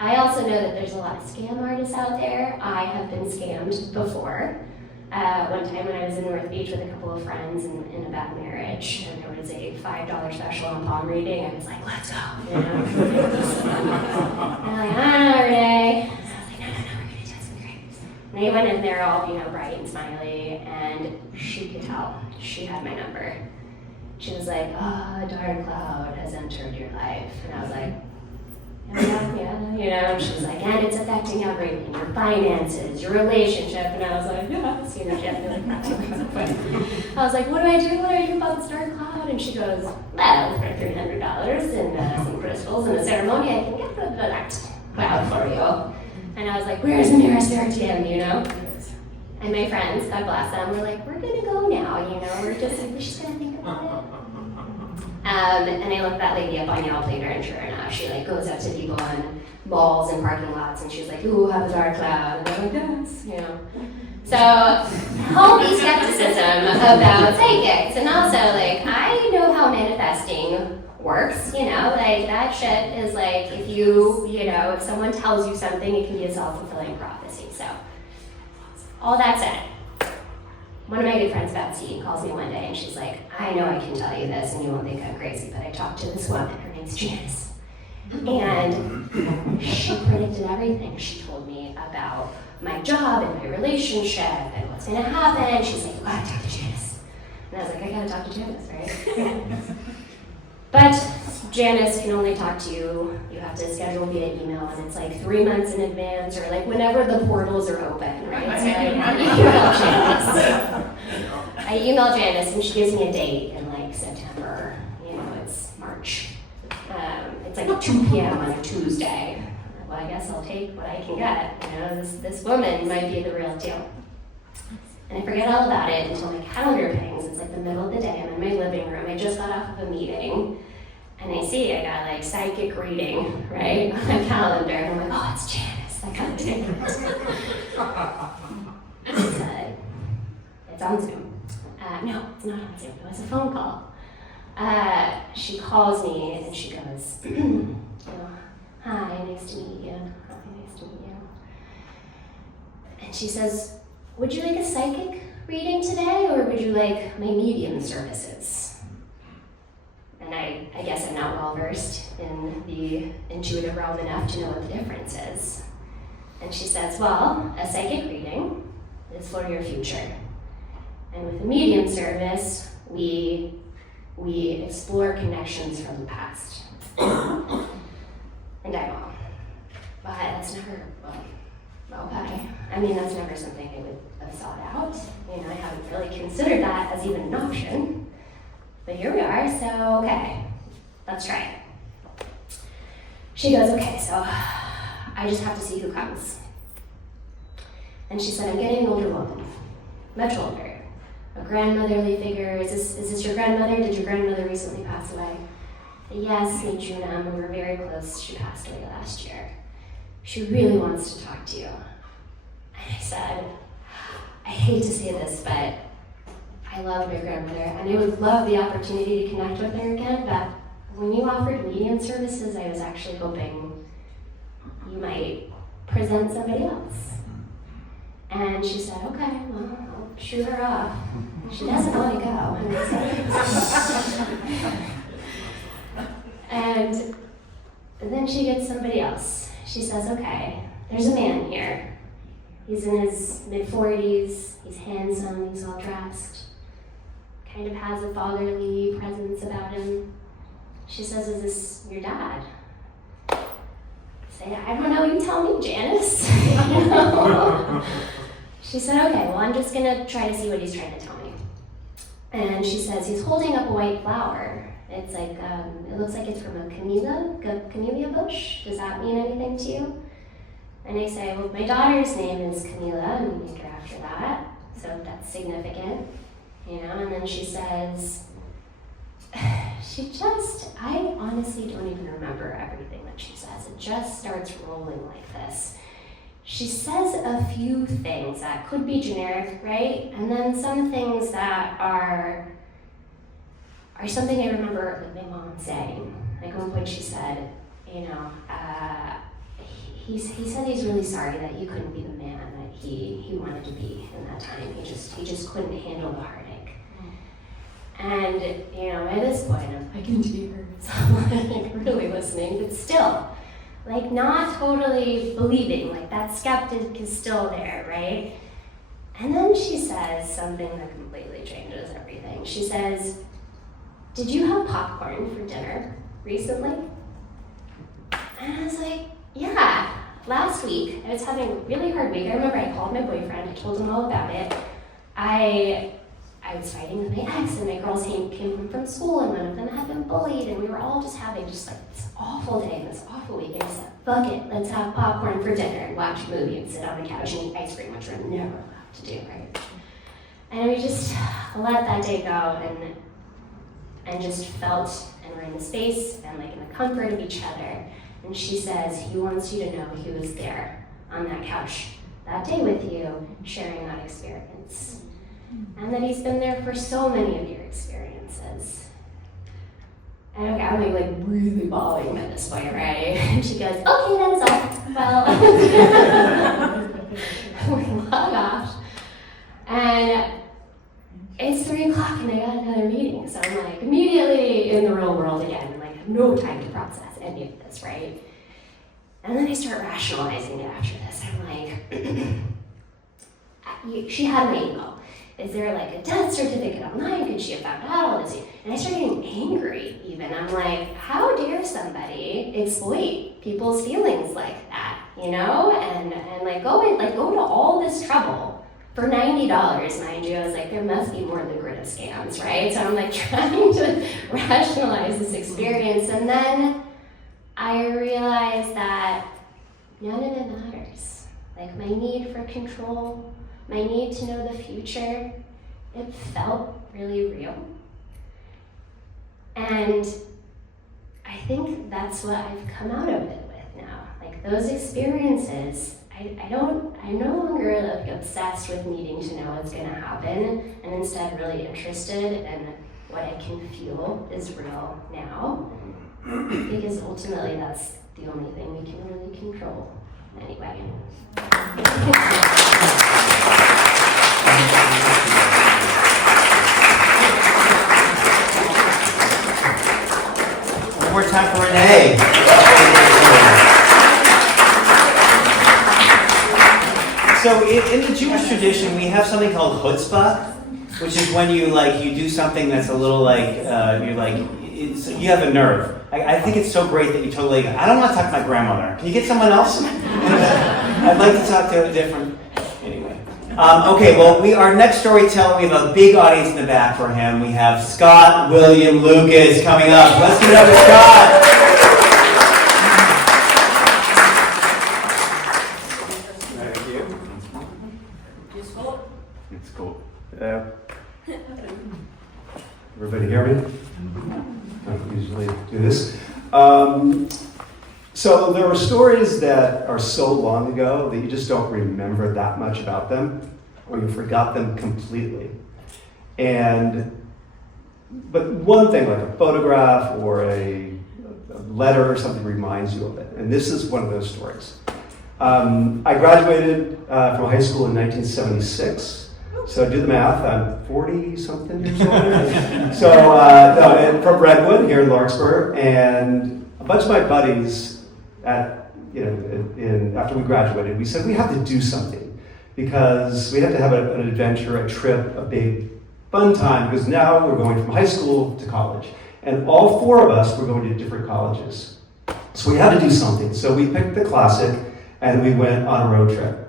I also know that there's a lot of scam artists out there. I have been scammed before. One time when I was in North Beach with a couple of friends in a bad marriage, and there was a $5 special on palm reading, I was like, let's go, you know? And I'm like, I don't know, Renee. And I was like, no, we're gonna do something great. And they went in there all, bright and smiley, and she could tell. She had my number. She was like, a dark cloud has entered your life. And I was like, yeah, she was like, and it's affecting everything, your finances, your relationship, and I was like, yes, she had to be like, I was like, what do I do about this dark cloud? And she goes, well, for $300 and some crystals and a ceremony, I can get the dark cloud for you. And I was like, where's the nearest ATM, And my friends, God bless them, were like, we're gonna go now, we're just gonna think about it. And I looked that lady up on Yelp later, and sure enough, she goes up to people in malls and parking lots, and she's like, ooh, have a dark cloud. And I'm like, yes, So, healthy skepticism about psychics. And also, I know how manifesting works, that shit is if you, if someone tells you something, it can be a self-fulfilling prophecy. So, all that said, one of my good friends, Betsy, calls me one day and she's like, I know I can tell you this and you won't think I'm crazy, but I talked to this woman, her name's Janice. And she predicted everything. She told me about my job and my relationship and what's gonna happen. She's like, you gotta talk to Janice. And I was like, I gotta talk to Janice, right? But Janice can only talk to you. You have to schedule via email, and it's 3 months in advance, or whenever the portals are open, right? So I email Janice, and she gives me a date in September. It's March. It's 2 p.m. on a Tuesday. Well, I guess I'll take what I can get. This woman might be the real deal. And I forget all about it until my calendar pings. It's the middle of the day. I'm in my living room. I just got off of a meeting. And I see I got psychic reading, right, on my calendar. And I'm like, oh, it's Janice. I gotta take it. It's on Zoom. No, it's not on Zoom. It was a phone call. She calls me and she goes, hi, nice to meet you. Hi, nice to meet you. And she says, would you like a psychic reading today, or would you like my medium services? And I guess I'm not well versed in the intuitive realm enough to know what the difference is. And she says, well, a psychic reading is for your future. And with a medium service, we explore connections from the past. And I'm all, but that's never, okay. That's never something I would have sought out. I haven't really considered that as even an option. But here we are, so okay, let's try it. She goes, okay, so I just have to see who comes. And she said, I'm getting an older woman, much older, a grandmotherly figure. Is this your grandmother? Did your grandmother recently pass away? Yes, me, Juna, we were very close. She passed away last year. She really wants to talk to you. And I said, I hate to say this, but I love my grandmother, and I would love the opportunity to connect with her again, but when you offered medium services, I was actually hoping you might present somebody else. And she said, okay, well, I'll shoot her off. She doesn't want to go. And then she gets somebody else. She says, okay, there's a man here. He's in his mid-40s, he's handsome, he's well dressed, kind of has a fatherly presence about him. She says, is this your dad? I say, I don't know, you tell me, Janice. You know? She said, okay, well, I'm just gonna try to see what he's trying to tell me. And she says, he's holding up a white flower. It's like, it looks like it's from a camellia bush. Does that mean anything to you? And I say, well, my daughter's name is Camila, and we named her after that, so that's significant, you know? And then she says, I honestly don't even remember everything that she says. It just starts rolling like this. She says a few things that could be generic, right? And then some things that are something I remember like my mom saying. Like one point she said, you know, he said he's really sorry that you couldn't be the man that he wanted to be in that time. He just couldn't handle the heartache. And, you know, at this point, I'm like in tears. I'm like really listening, but still, like not totally believing, like that skeptic is still there, right? And then she says something that completely changes everything. She says, did you have popcorn for dinner recently? And I was like, yeah, last week. I was having a really hard week. I remember I called my boyfriend, I told him all about it. I was fighting with my ex, and my girls came home from school, and one of them had been bullied, and we were all just having just like this awful day and this awful week. And I said, fuck it, let's have popcorn for dinner and watch a movie and sit on the couch and eat ice cream, which we're never allowed to do, right? And we just let that day go and just felt, and we're in the space and like in the comfort of each other. And she says, he wants you to know he was there on that couch that day with you, sharing that experience. And that he's been there for so many of your experiences. And okay, I'm like really bawling at this point, right? And she goes, okay, that is all. Well, oh gosh. And it's 3 o'clock and I got another meeting. So I'm like immediately in the real world again, like have no time to process any of this, right? And then I start rationalizing it after this. I'm like, she had my email. Is there like a death certificate online? Could she have found out all this? And I started getting angry even. I'm like, how dare somebody exploit people's feelings like that, you know? And like go to all this trouble for $90, mind you. I was like, there must be more lucrative scams, right? So I'm like trying to rationalize this experience. And then I realized that none of it matters. Like my need for control, my need to know the future, it felt really real. And I think that's what I've come out of it with now. Like those experiences, I'm no longer like obsessed with needing to know what's gonna happen, and instead really interested in what I can feel is real now. Because ultimately that's the only thing we can really control anyway. One more time for Renee. So in the Jewish tradition, we have something called chutzpah, which is when you do something that's a little you have a nerve. I think it's so great that you totally. I don't want to talk to my grandmother. Can you get someone else? I'd like to talk to a different. Anyway. Okay, well, our next storyteller, we have a big audience in the back for him. We have Scott William Lucas coming up. Let's give it up for Scott. Thank you. It's cool. Everybody hear me? I don't usually do this. So there are stories that are so long ago that you just don't remember that much about them, or you forgot them completely. And but one thing, like a photograph or a letter or something, reminds you of it. And this is one of those stories. I graduated from high school in 1976. So do the math, I'm 40-something years old. So, no, and from Redwood here in Larkspur, and a bunch of my buddies after we graduated, we said we have to do something because we have to have an adventure, a trip, a big fun time, because now we're going from high school to college. And all four of us were going to different colleges. So we had to do something. So we picked the classic and we went on a road trip.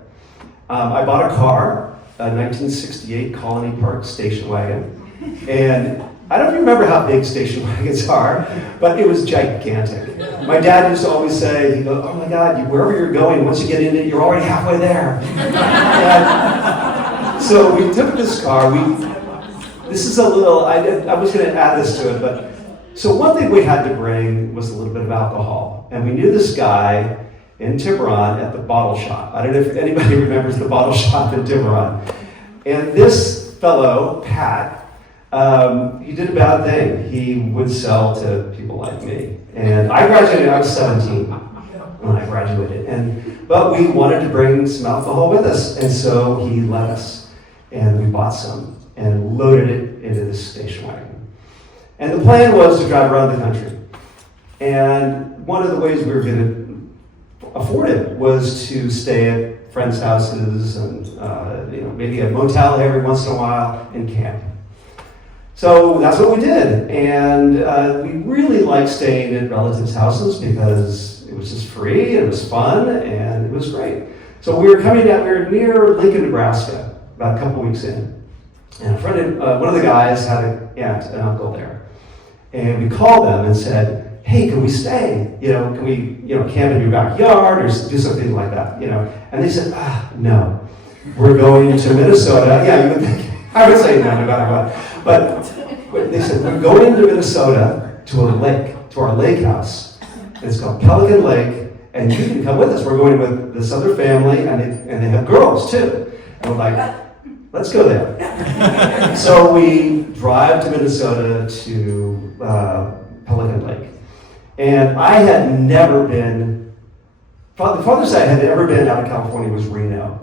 I bought a car, a 1968 Colony Park station wagon. And I don't remember how big station wagons are, but it was gigantic. My dad used to always say, he'd go, oh my God, wherever you're going, once you get in it, you're already halfway there. And so we took this car. This is a little, I was going to add this to it, but so one thing we had to bring was a little bit of alcohol. And we knew this guy in Tiburon at the Bottle Shop. I don't know if anybody remembers the Bottle Shop in Tiburon. And this fellow, Pat, he did a bad thing. He would sell to people like me. And I graduated, I was 17 when I graduated. But we wanted to bring some alcohol with us. And so he let us. And we bought some and loaded it into this station wagon. And the plan was to drive around the country. And one of the ways we were going to afford it was to stay at friends' houses and maybe a motel every once in a while and camp. So that's what we did. And we really liked staying at relatives' houses because it was just free, it was fun, and it was great. So we were near Lincoln, Nebraska, about a couple weeks in. And one of the guys had an aunt and uncle there. And we called them and said, hey, can we stay? Can we, camp in your backyard or do something like that? And they said, no, we're going to Minnesota. Yeah, you would think, I would say no matter what. But they said, we're going to Minnesota to a lake, to our lake house. It's called Pelican Lake, and you can come with us. We're going with this other family, and they have girls too. And we're like, let's go there. So we drive to Minnesota to Pelican Lake. And I had never been, the farthest I had ever been out of California was Reno.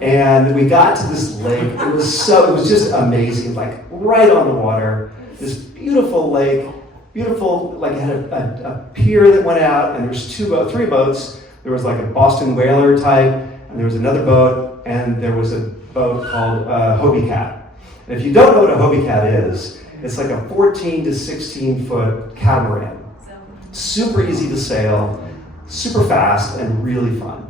And we got to this lake. It was just amazing, like right on the water. This beautiful lake, like it had a pier that went out, and there was three boats. There was like a Boston whaler type, and there was another boat, and there was a boat called Hobie Cat. And if you don't know what a Hobie Cat is, it's like a 14 to 16 foot catamaran. Super easy to sail, super fast, and really fun.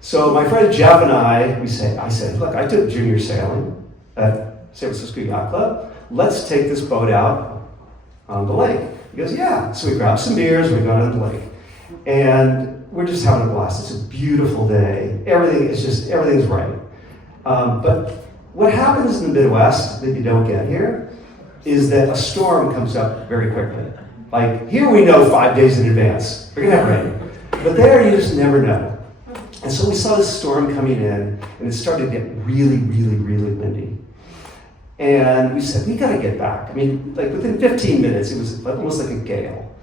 So my friend Jeff and I said, look, I took junior sailing at San Francisco Yacht Club. Let's take this boat out on the lake. He goes, yeah. So we grabbed some beers, we got on the lake. And we're just having a blast. It's a beautiful day. Everything's right. But what happens in the Midwest that you don't get here is that a storm comes up very quickly. Like here we know 5 days in advance, we're gonna have rain. But there you just never know. And so we saw this storm coming in, and it started to get really, really, really windy. And we said, we gotta get back. I mean, like within 15 minutes, it was almost like a gale.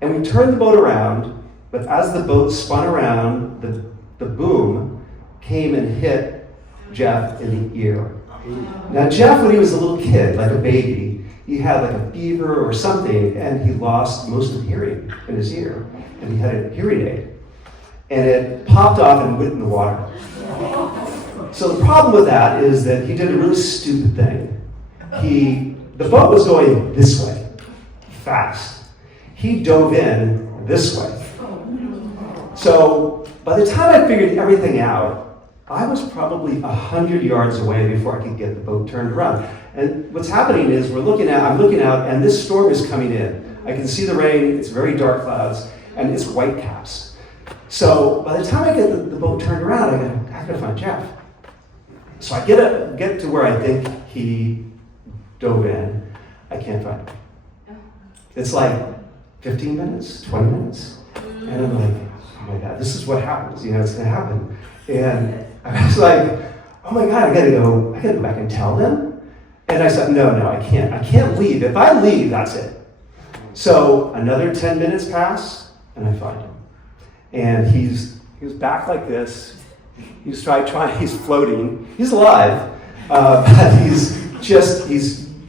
And we turned the boat around, but as the boat spun around, the boom came and hit Jeff in the ear. Now Jeff, when he was a little kid, like a baby, he had like a fever or something, and he lost most of the hearing in his ear, and he had a hearing aid. And it popped off and went in the water. So the problem with that is that he did a really stupid thing. The boat was going this way, fast. He dove in this way. So by the time I figured everything out, I was probably 100 yards away before I could get the boat turned around. And what's happening is I'm looking out, and this storm is coming in. I can see the rain, it's very dark clouds, and it's white caps. So by the time I get the boat turned around, I gotta find Jeff. So I get to where I think he dove in. I can't find him. It's like 15 minutes, 20 minutes. And I'm like, oh my God, this is what happens. It's gonna happen. And I was like, oh my God, I gotta go back and tell them. And I said, no, I can't leave. If I leave, that's it. So another 10 minutes pass, and I find him. And he was back like this. He's he's floating. He's alive, but he's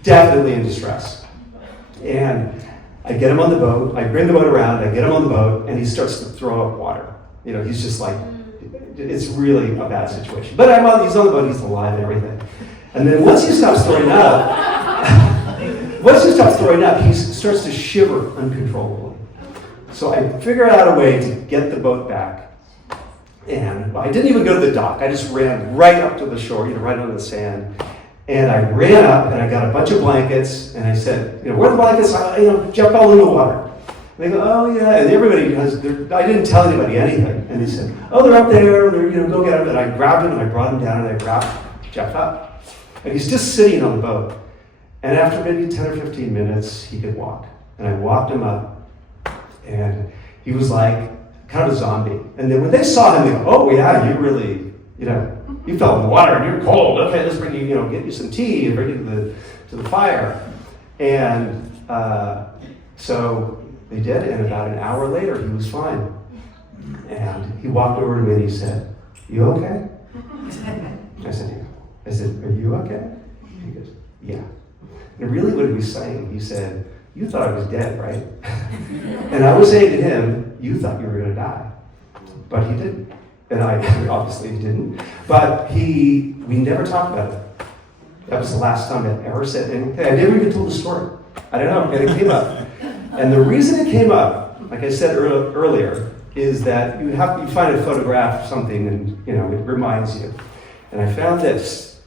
definitely in distress. And I get him on the boat, I bring the boat around, I get him on the boat, and he starts to throw up water. You know, he's just like, it's really a bad situation. But he's on the boat, he's alive and everything. And then once he stops throwing up, he starts to shiver uncontrollably. So I figure out a way to get the boat back. And I didn't even go to the dock. I just ran right up to the shore, right on the sand. And I ran up and I got a bunch of blankets and I said, where are the blankets? Jump all in the water. And they go, oh yeah. And everybody I didn't tell anybody anything. And they said, oh, they're up there. Go get them. And I grabbed him and I brought him down and I wrapped Jeff up. And he's just sitting on the boat. And after maybe 10 or 15 minutes, he could walk. And I walked him up and he was like kind of a zombie. And then when they saw him, they go, oh yeah, you really, you fell in the water and you're cold. Okay, let's bring you, get you some tea and bring you to the fire. And so they did, and about an hour later, he was fine. And he walked over to me and he said, you okay? I said, yeah. I said, are you okay? He goes, yeah. And really what he was saying, he said, you thought I was dead, right? And I was saying to him, you thought you were going to die. But he didn't. And I obviously didn't. But we never talked about it. That was the last time I ever said anything. I never even told the story. I don't know, and it came up. And the reason it came up, like I said earlier, is that you find a photograph of something and it reminds you. And I found this,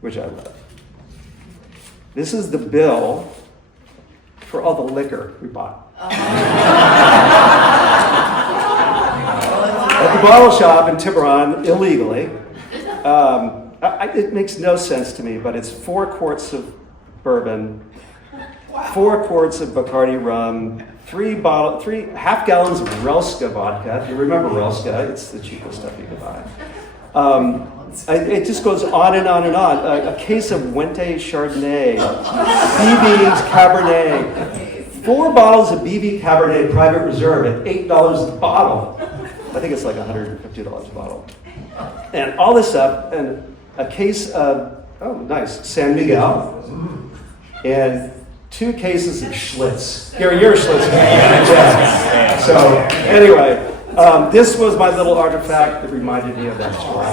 which I love. This is the bill for all the liquor we bought. At the bottle shop in Tiburon, illegally. It makes no sense to me, but it's 4 quarts of bourbon, 4 quarts of Bacardi rum, 3 half gallons of Relska vodka. If you remember Relska, it's the cheapest stuff you can buy. It just goes on and on and on. A case of Wente Chardonnay, BB's Cabernet, 4 bottles of BB Cabernet Private Reserve at $8 a bottle. I think it's like $150 a bottle. And all this stuff, and a case of, San Miguel, and 2 cases of Schlitz. Gary, you're a Schlitz fan. Yeah. So, anyway, this was my little artifact that reminded me of that story.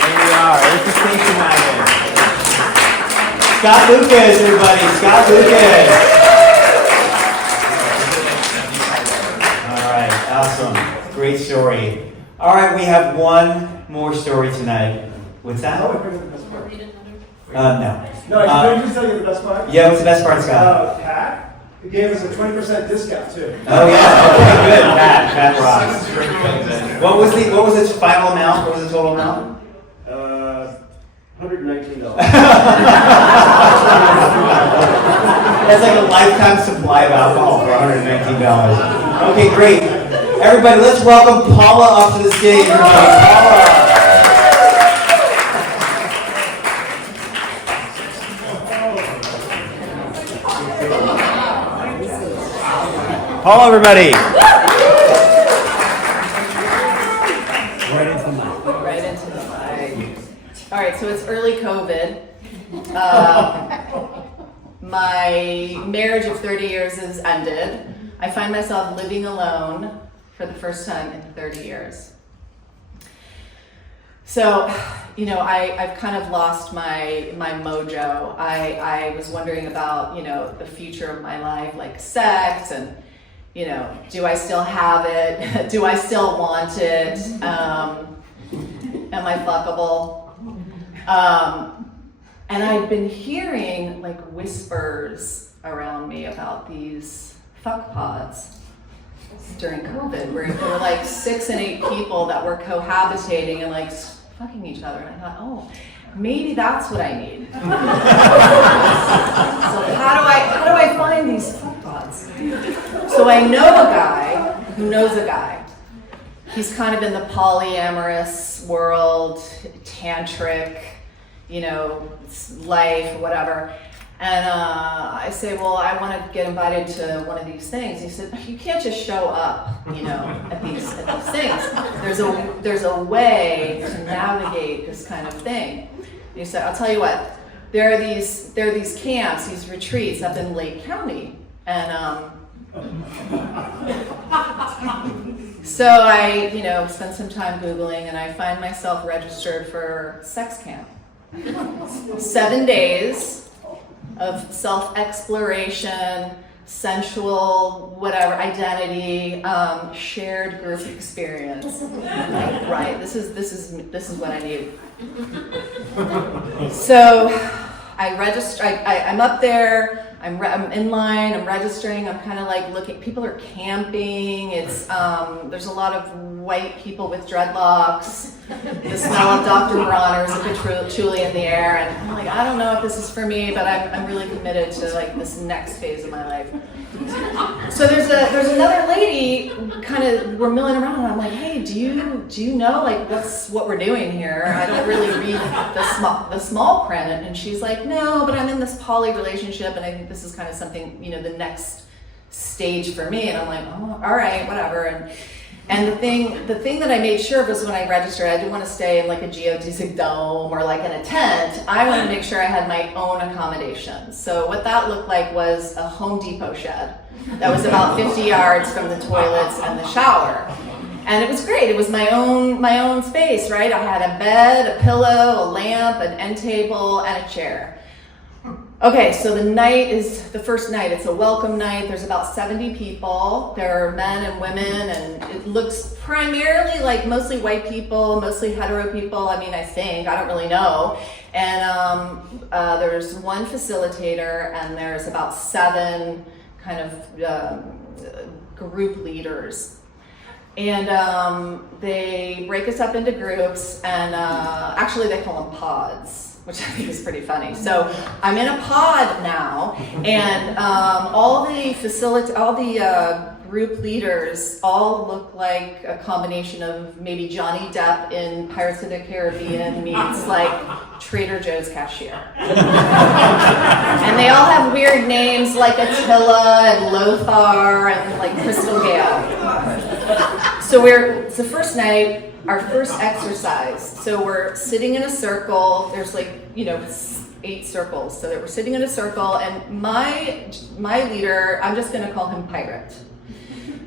Here we are. It's the station wagon. Scott Lucas, everybody. Scott Lucas. All right. Awesome. Great story. All right. We have one more story tonight. What's that? No. No, I just tell you the best part. Yeah, what's the best part, Scott? Pat gave us a 20% discount too. Oh yeah, okay, good. Pat rocks. What was the final amount? What was the total amount? $119. That's like a lifetime supply of alcohol for $119. Okay, great. Everybody, let's welcome Paula up to the stage. Paula. Paula, everybody. Right into the mic. All right, so it's early COVID. My marriage of 30 years has ended. I find myself living alone for the first time in 30 years. So, I've kind of lost my mojo. I was wondering about, the future of my life, like sex and, do I still have it? Do I still want it? Am I fuckable? And I've been hearing like whispers around me about these fuck pods during COVID, where there were like 6 and 8 people that were cohabitating and like fucking each other. And I thought, oh, maybe that's what I need. So how do I find these fuck pods? So I know a guy who knows a guy he's kind of in the polyamorous world, tantric, life, whatever. And I say, well, I want to get invited to one of these things. He said, you can't just show up, at these things. There's a way to navigate this kind of thing. And he said, I'll tell you what. There are these camps, these retreats up in Lake County, and so I, spend some time Googling, and I find myself registered for sex camp. 7 days of self-exploration, sensual, whatever, identity, shared group experience. Right, this is what I need. So I register. I'm up there. I'm in line. I'm registering. I'm kind of like looking. People are camping. It's there's a lot of white people with dreadlocks. The smell of Dr. Bronner's and patchouli in the air, and I'm like, I don't know if this is for me, but I'm really committed to like this next phase of my life. So there's another lady, kind of, we're milling around, and I'm like, hey, do you know like what we're doing here? I don't really read the small print, and she's like, no, but I'm in this poly relationship, and I think this is kind of something, the next stage for me. And I'm like, oh, all right, whatever. And the thing that I made sure of was when I registered, I didn't want to stay in like a geodesic dome or like in a tent. I wanted to make sure I had my own accommodations. So what that looked like was a Home Depot shed that was about 50 yards from the toilets and the shower. And it was great. It was my own space, right? I had a bed, a pillow, a lamp, an end table, and a chair. Okay, so the first night. It's a welcome night. There's about 70 people. There are men and women, and it looks primarily like mostly white people, mostly hetero people. I think. I don't really know. And there's one facilitator, and there's about 7 kind of group leaders. And they break us up into groups, and actually they call them pods, which I think is pretty funny. So I'm in a pod now, and all the group leaders all look like a combination of maybe Johnny Depp in Pirates of the Caribbean meets like Trader Joe's cashier. And they all have weird names like Attila and Lothar and like Crystal Gale. So it's the first night. Our first exercise. So we're sitting in a circle. There's 8 circles. So that we're sitting in a circle, and my leader, I'm just going to call him Pirate.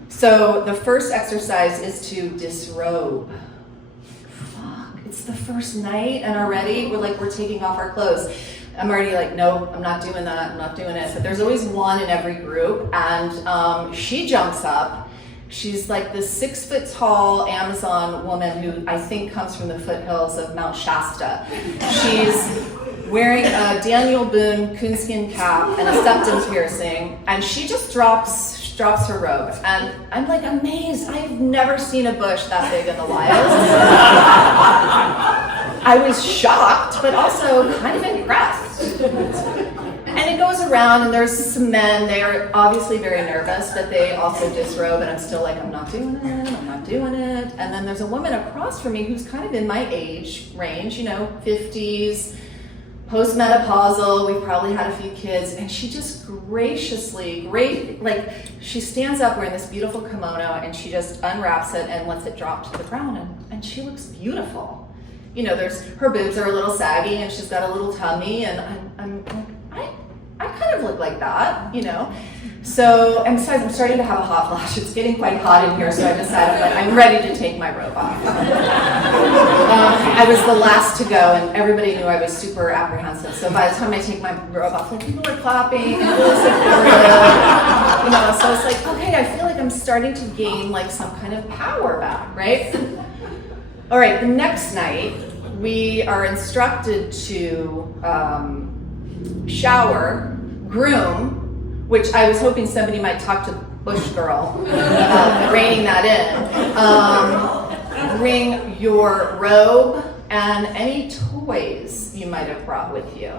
So the first exercise is to disrobe. Fuck, it's the first night, and already we're taking off our clothes. I'm already like, no, I'm not doing that. I'm not doing it. But there's always one in every group, and she jumps up. She's like this 6 foot tall Amazon woman who I think comes from the foothills of Mount Shasta. She's wearing a Daniel Boone coonskin cap and a septum piercing, and she just drops her robe. And I'm like amazed. I've never seen a bush that big in the wild. I was shocked, but also kind of impressed. And it goes around, and there's some men. They are obviously very nervous, but they also disrobe, and I'm still like, I'm not doing it. And then there's a woman across from me who's kind of in my age range, 50s, postmenopausal. We've probably had a few kids, and she just she stands up wearing this beautiful kimono, and she just unwraps it and lets it drop to the ground, and she looks beautiful. Her boobs are a little saggy, and she's got a little tummy, and I'm like, I kind of look like that, So I'm starting to have a hot flash. It's getting quite hot in here, so I decided I'm ready to take my robe off. I was the last to go, and everybody knew I was super apprehensive. So by the time I take my robe off, people are clapping, people are supportive, So it's like, okay, I feel like I'm starting to gain some kind of power back, right? All right, the next night, we are instructed to shower, groom, which I was hoping somebody might talk to Bush Girl about reining that in. Bring your robe and any toys you might have brought with you.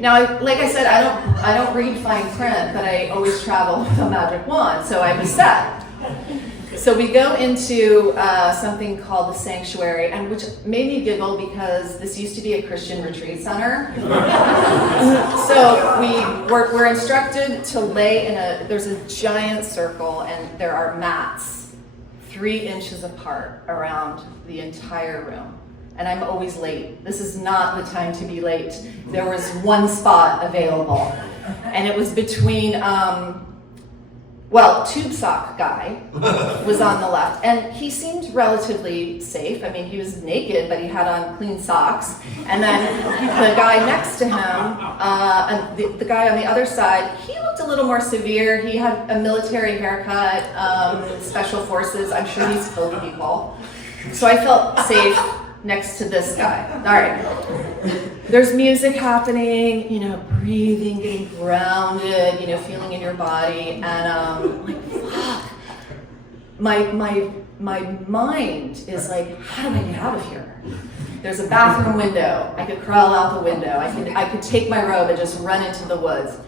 Now, like I said, I don't read fine print, but I always travel with a magic wand, so I was set. So we go into something called the sanctuary, and which made me giggle because this used to be a Christian retreat center. So we're instructed to lay there's a giant circle, and there are mats 3 inches apart around the entire room. And I'm always late. This is not the time to be late. There was one spot available, and it was between, Tube Sock guy was on the left, and he seemed relatively safe. I mean, he was naked, but he had on clean socks. And then the guy next to him, and the guy on the other side, he looked a little more severe. He had a military haircut, special forces. I'm sure he's killed people. So I felt safe next to this guy. All right. There's music happening, breathing, getting grounded, feeling in your body, and fuck. My mind is like, how do I get out of here? There's a bathroom window. I could crawl out the window. I could take my robe and just run into the woods.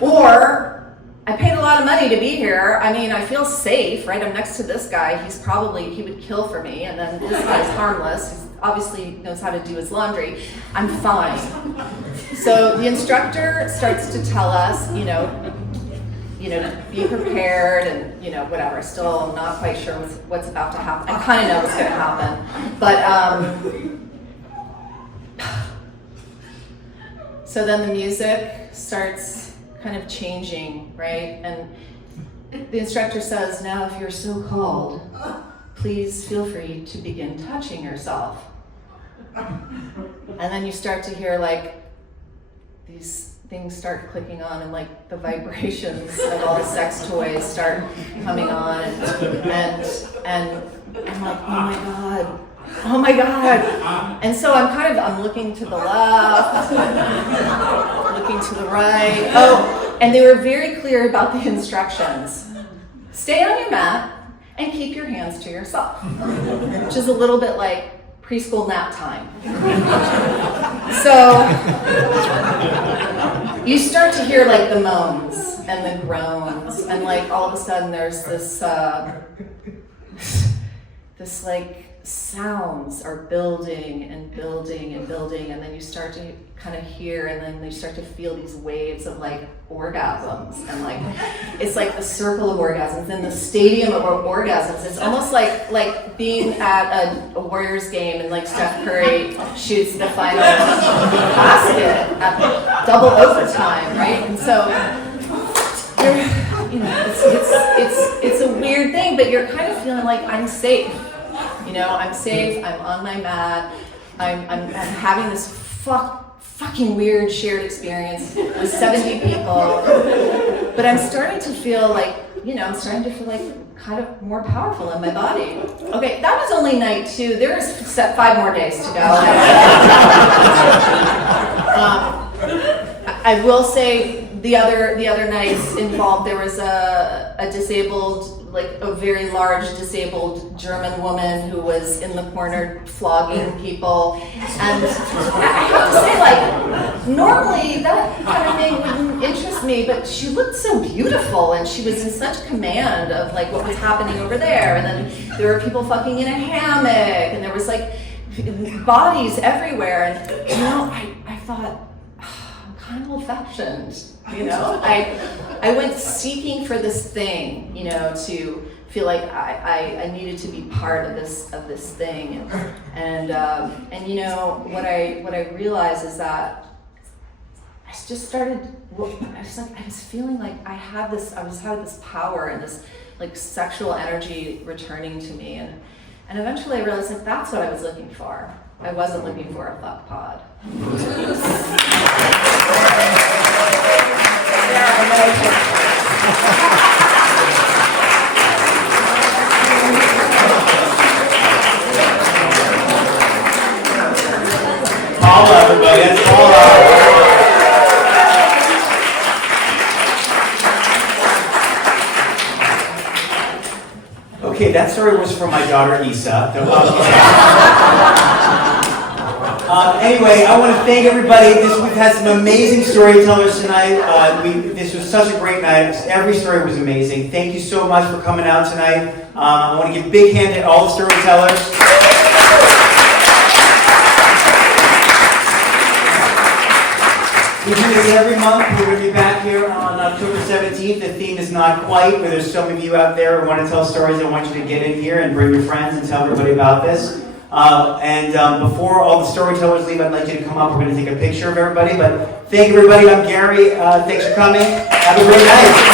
Or I paid a lot of money to be here. I mean, I feel safe, right? I'm next to this guy. He would kill for me, and then this guy's harmless. He obviously knows how to do his laundry. I'm fine. So the instructor starts to tell us, be prepared and, whatever. Still, I'm not quite sure what's about to happen. I kind of know what's going to happen. But, so then the music starts kind of changing, right? And the instructor says, now if you're so called, please feel free to begin touching yourself. And then you start to hear these things start clicking on, and the vibrations of all the sex toys start coming on, and I'm like, oh my God. And so I'm looking to the left, looking to the right. Oh, and they were very clear about the instructions. Stay on your mat and keep your hands to yourself, which is a little bit like preschool nap time. So you start to hear the moans and the groans, and all of a sudden there's this sounds are building and building and building, and then you start to kind of hear, and then you start to feel these waves of orgasms, and it's like the circle of orgasms and the stadium of orgasms. It's almost like being at a Warriors game and Steph Curry shoots the final basket at double overtime, right? And so it's a weird thing, but you're kind of feeling like I'm safe. I'm safe, I'm on my mat, I'm having this fucking weird shared experience with 70 people, but I'm starting to feel kind of more powerful in my body. Okay, that was only night 2. There's 5 more days to go. I will say the other nights involved, there was a disabled, a very large disabled German woman who was in the corner flogging people. And I have to say, normally that kind of thing wouldn't interest me, but she looked so beautiful, and she was in such command of what was happening over there. And then there were people fucking in a hammock, and there was bodies everywhere. And I thought, I'm kind of old-fashioned. I went seeking for this thing, to feel like I needed to be part of this thing, and what I realized is that I just started. I was feeling like I had this power and this sexual energy returning to me, and eventually I realized that's what I was looking for. I wasn't looking for a fuck pod. Paula, everybody, that's Paula. Okay, that story was from my daughter Isa. Anyway, I want to thank everybody. We've had some amazing storytellers tonight. This was such a great night. Every story was amazing. Thank you so much for coming out tonight. I want to give a big hand to all the storytellers. We do this every month. We're going to be back here on October 17th. The theme is Not Quite, but there's some of you out there who want to tell stories. I want you to get in here and bring your friends and tell everybody about this. Before all the storytellers leave, I'd like you to come up. We're going to take a picture of everybody. But thank you, everybody. I'm Gary. Thanks for coming. Have a great night.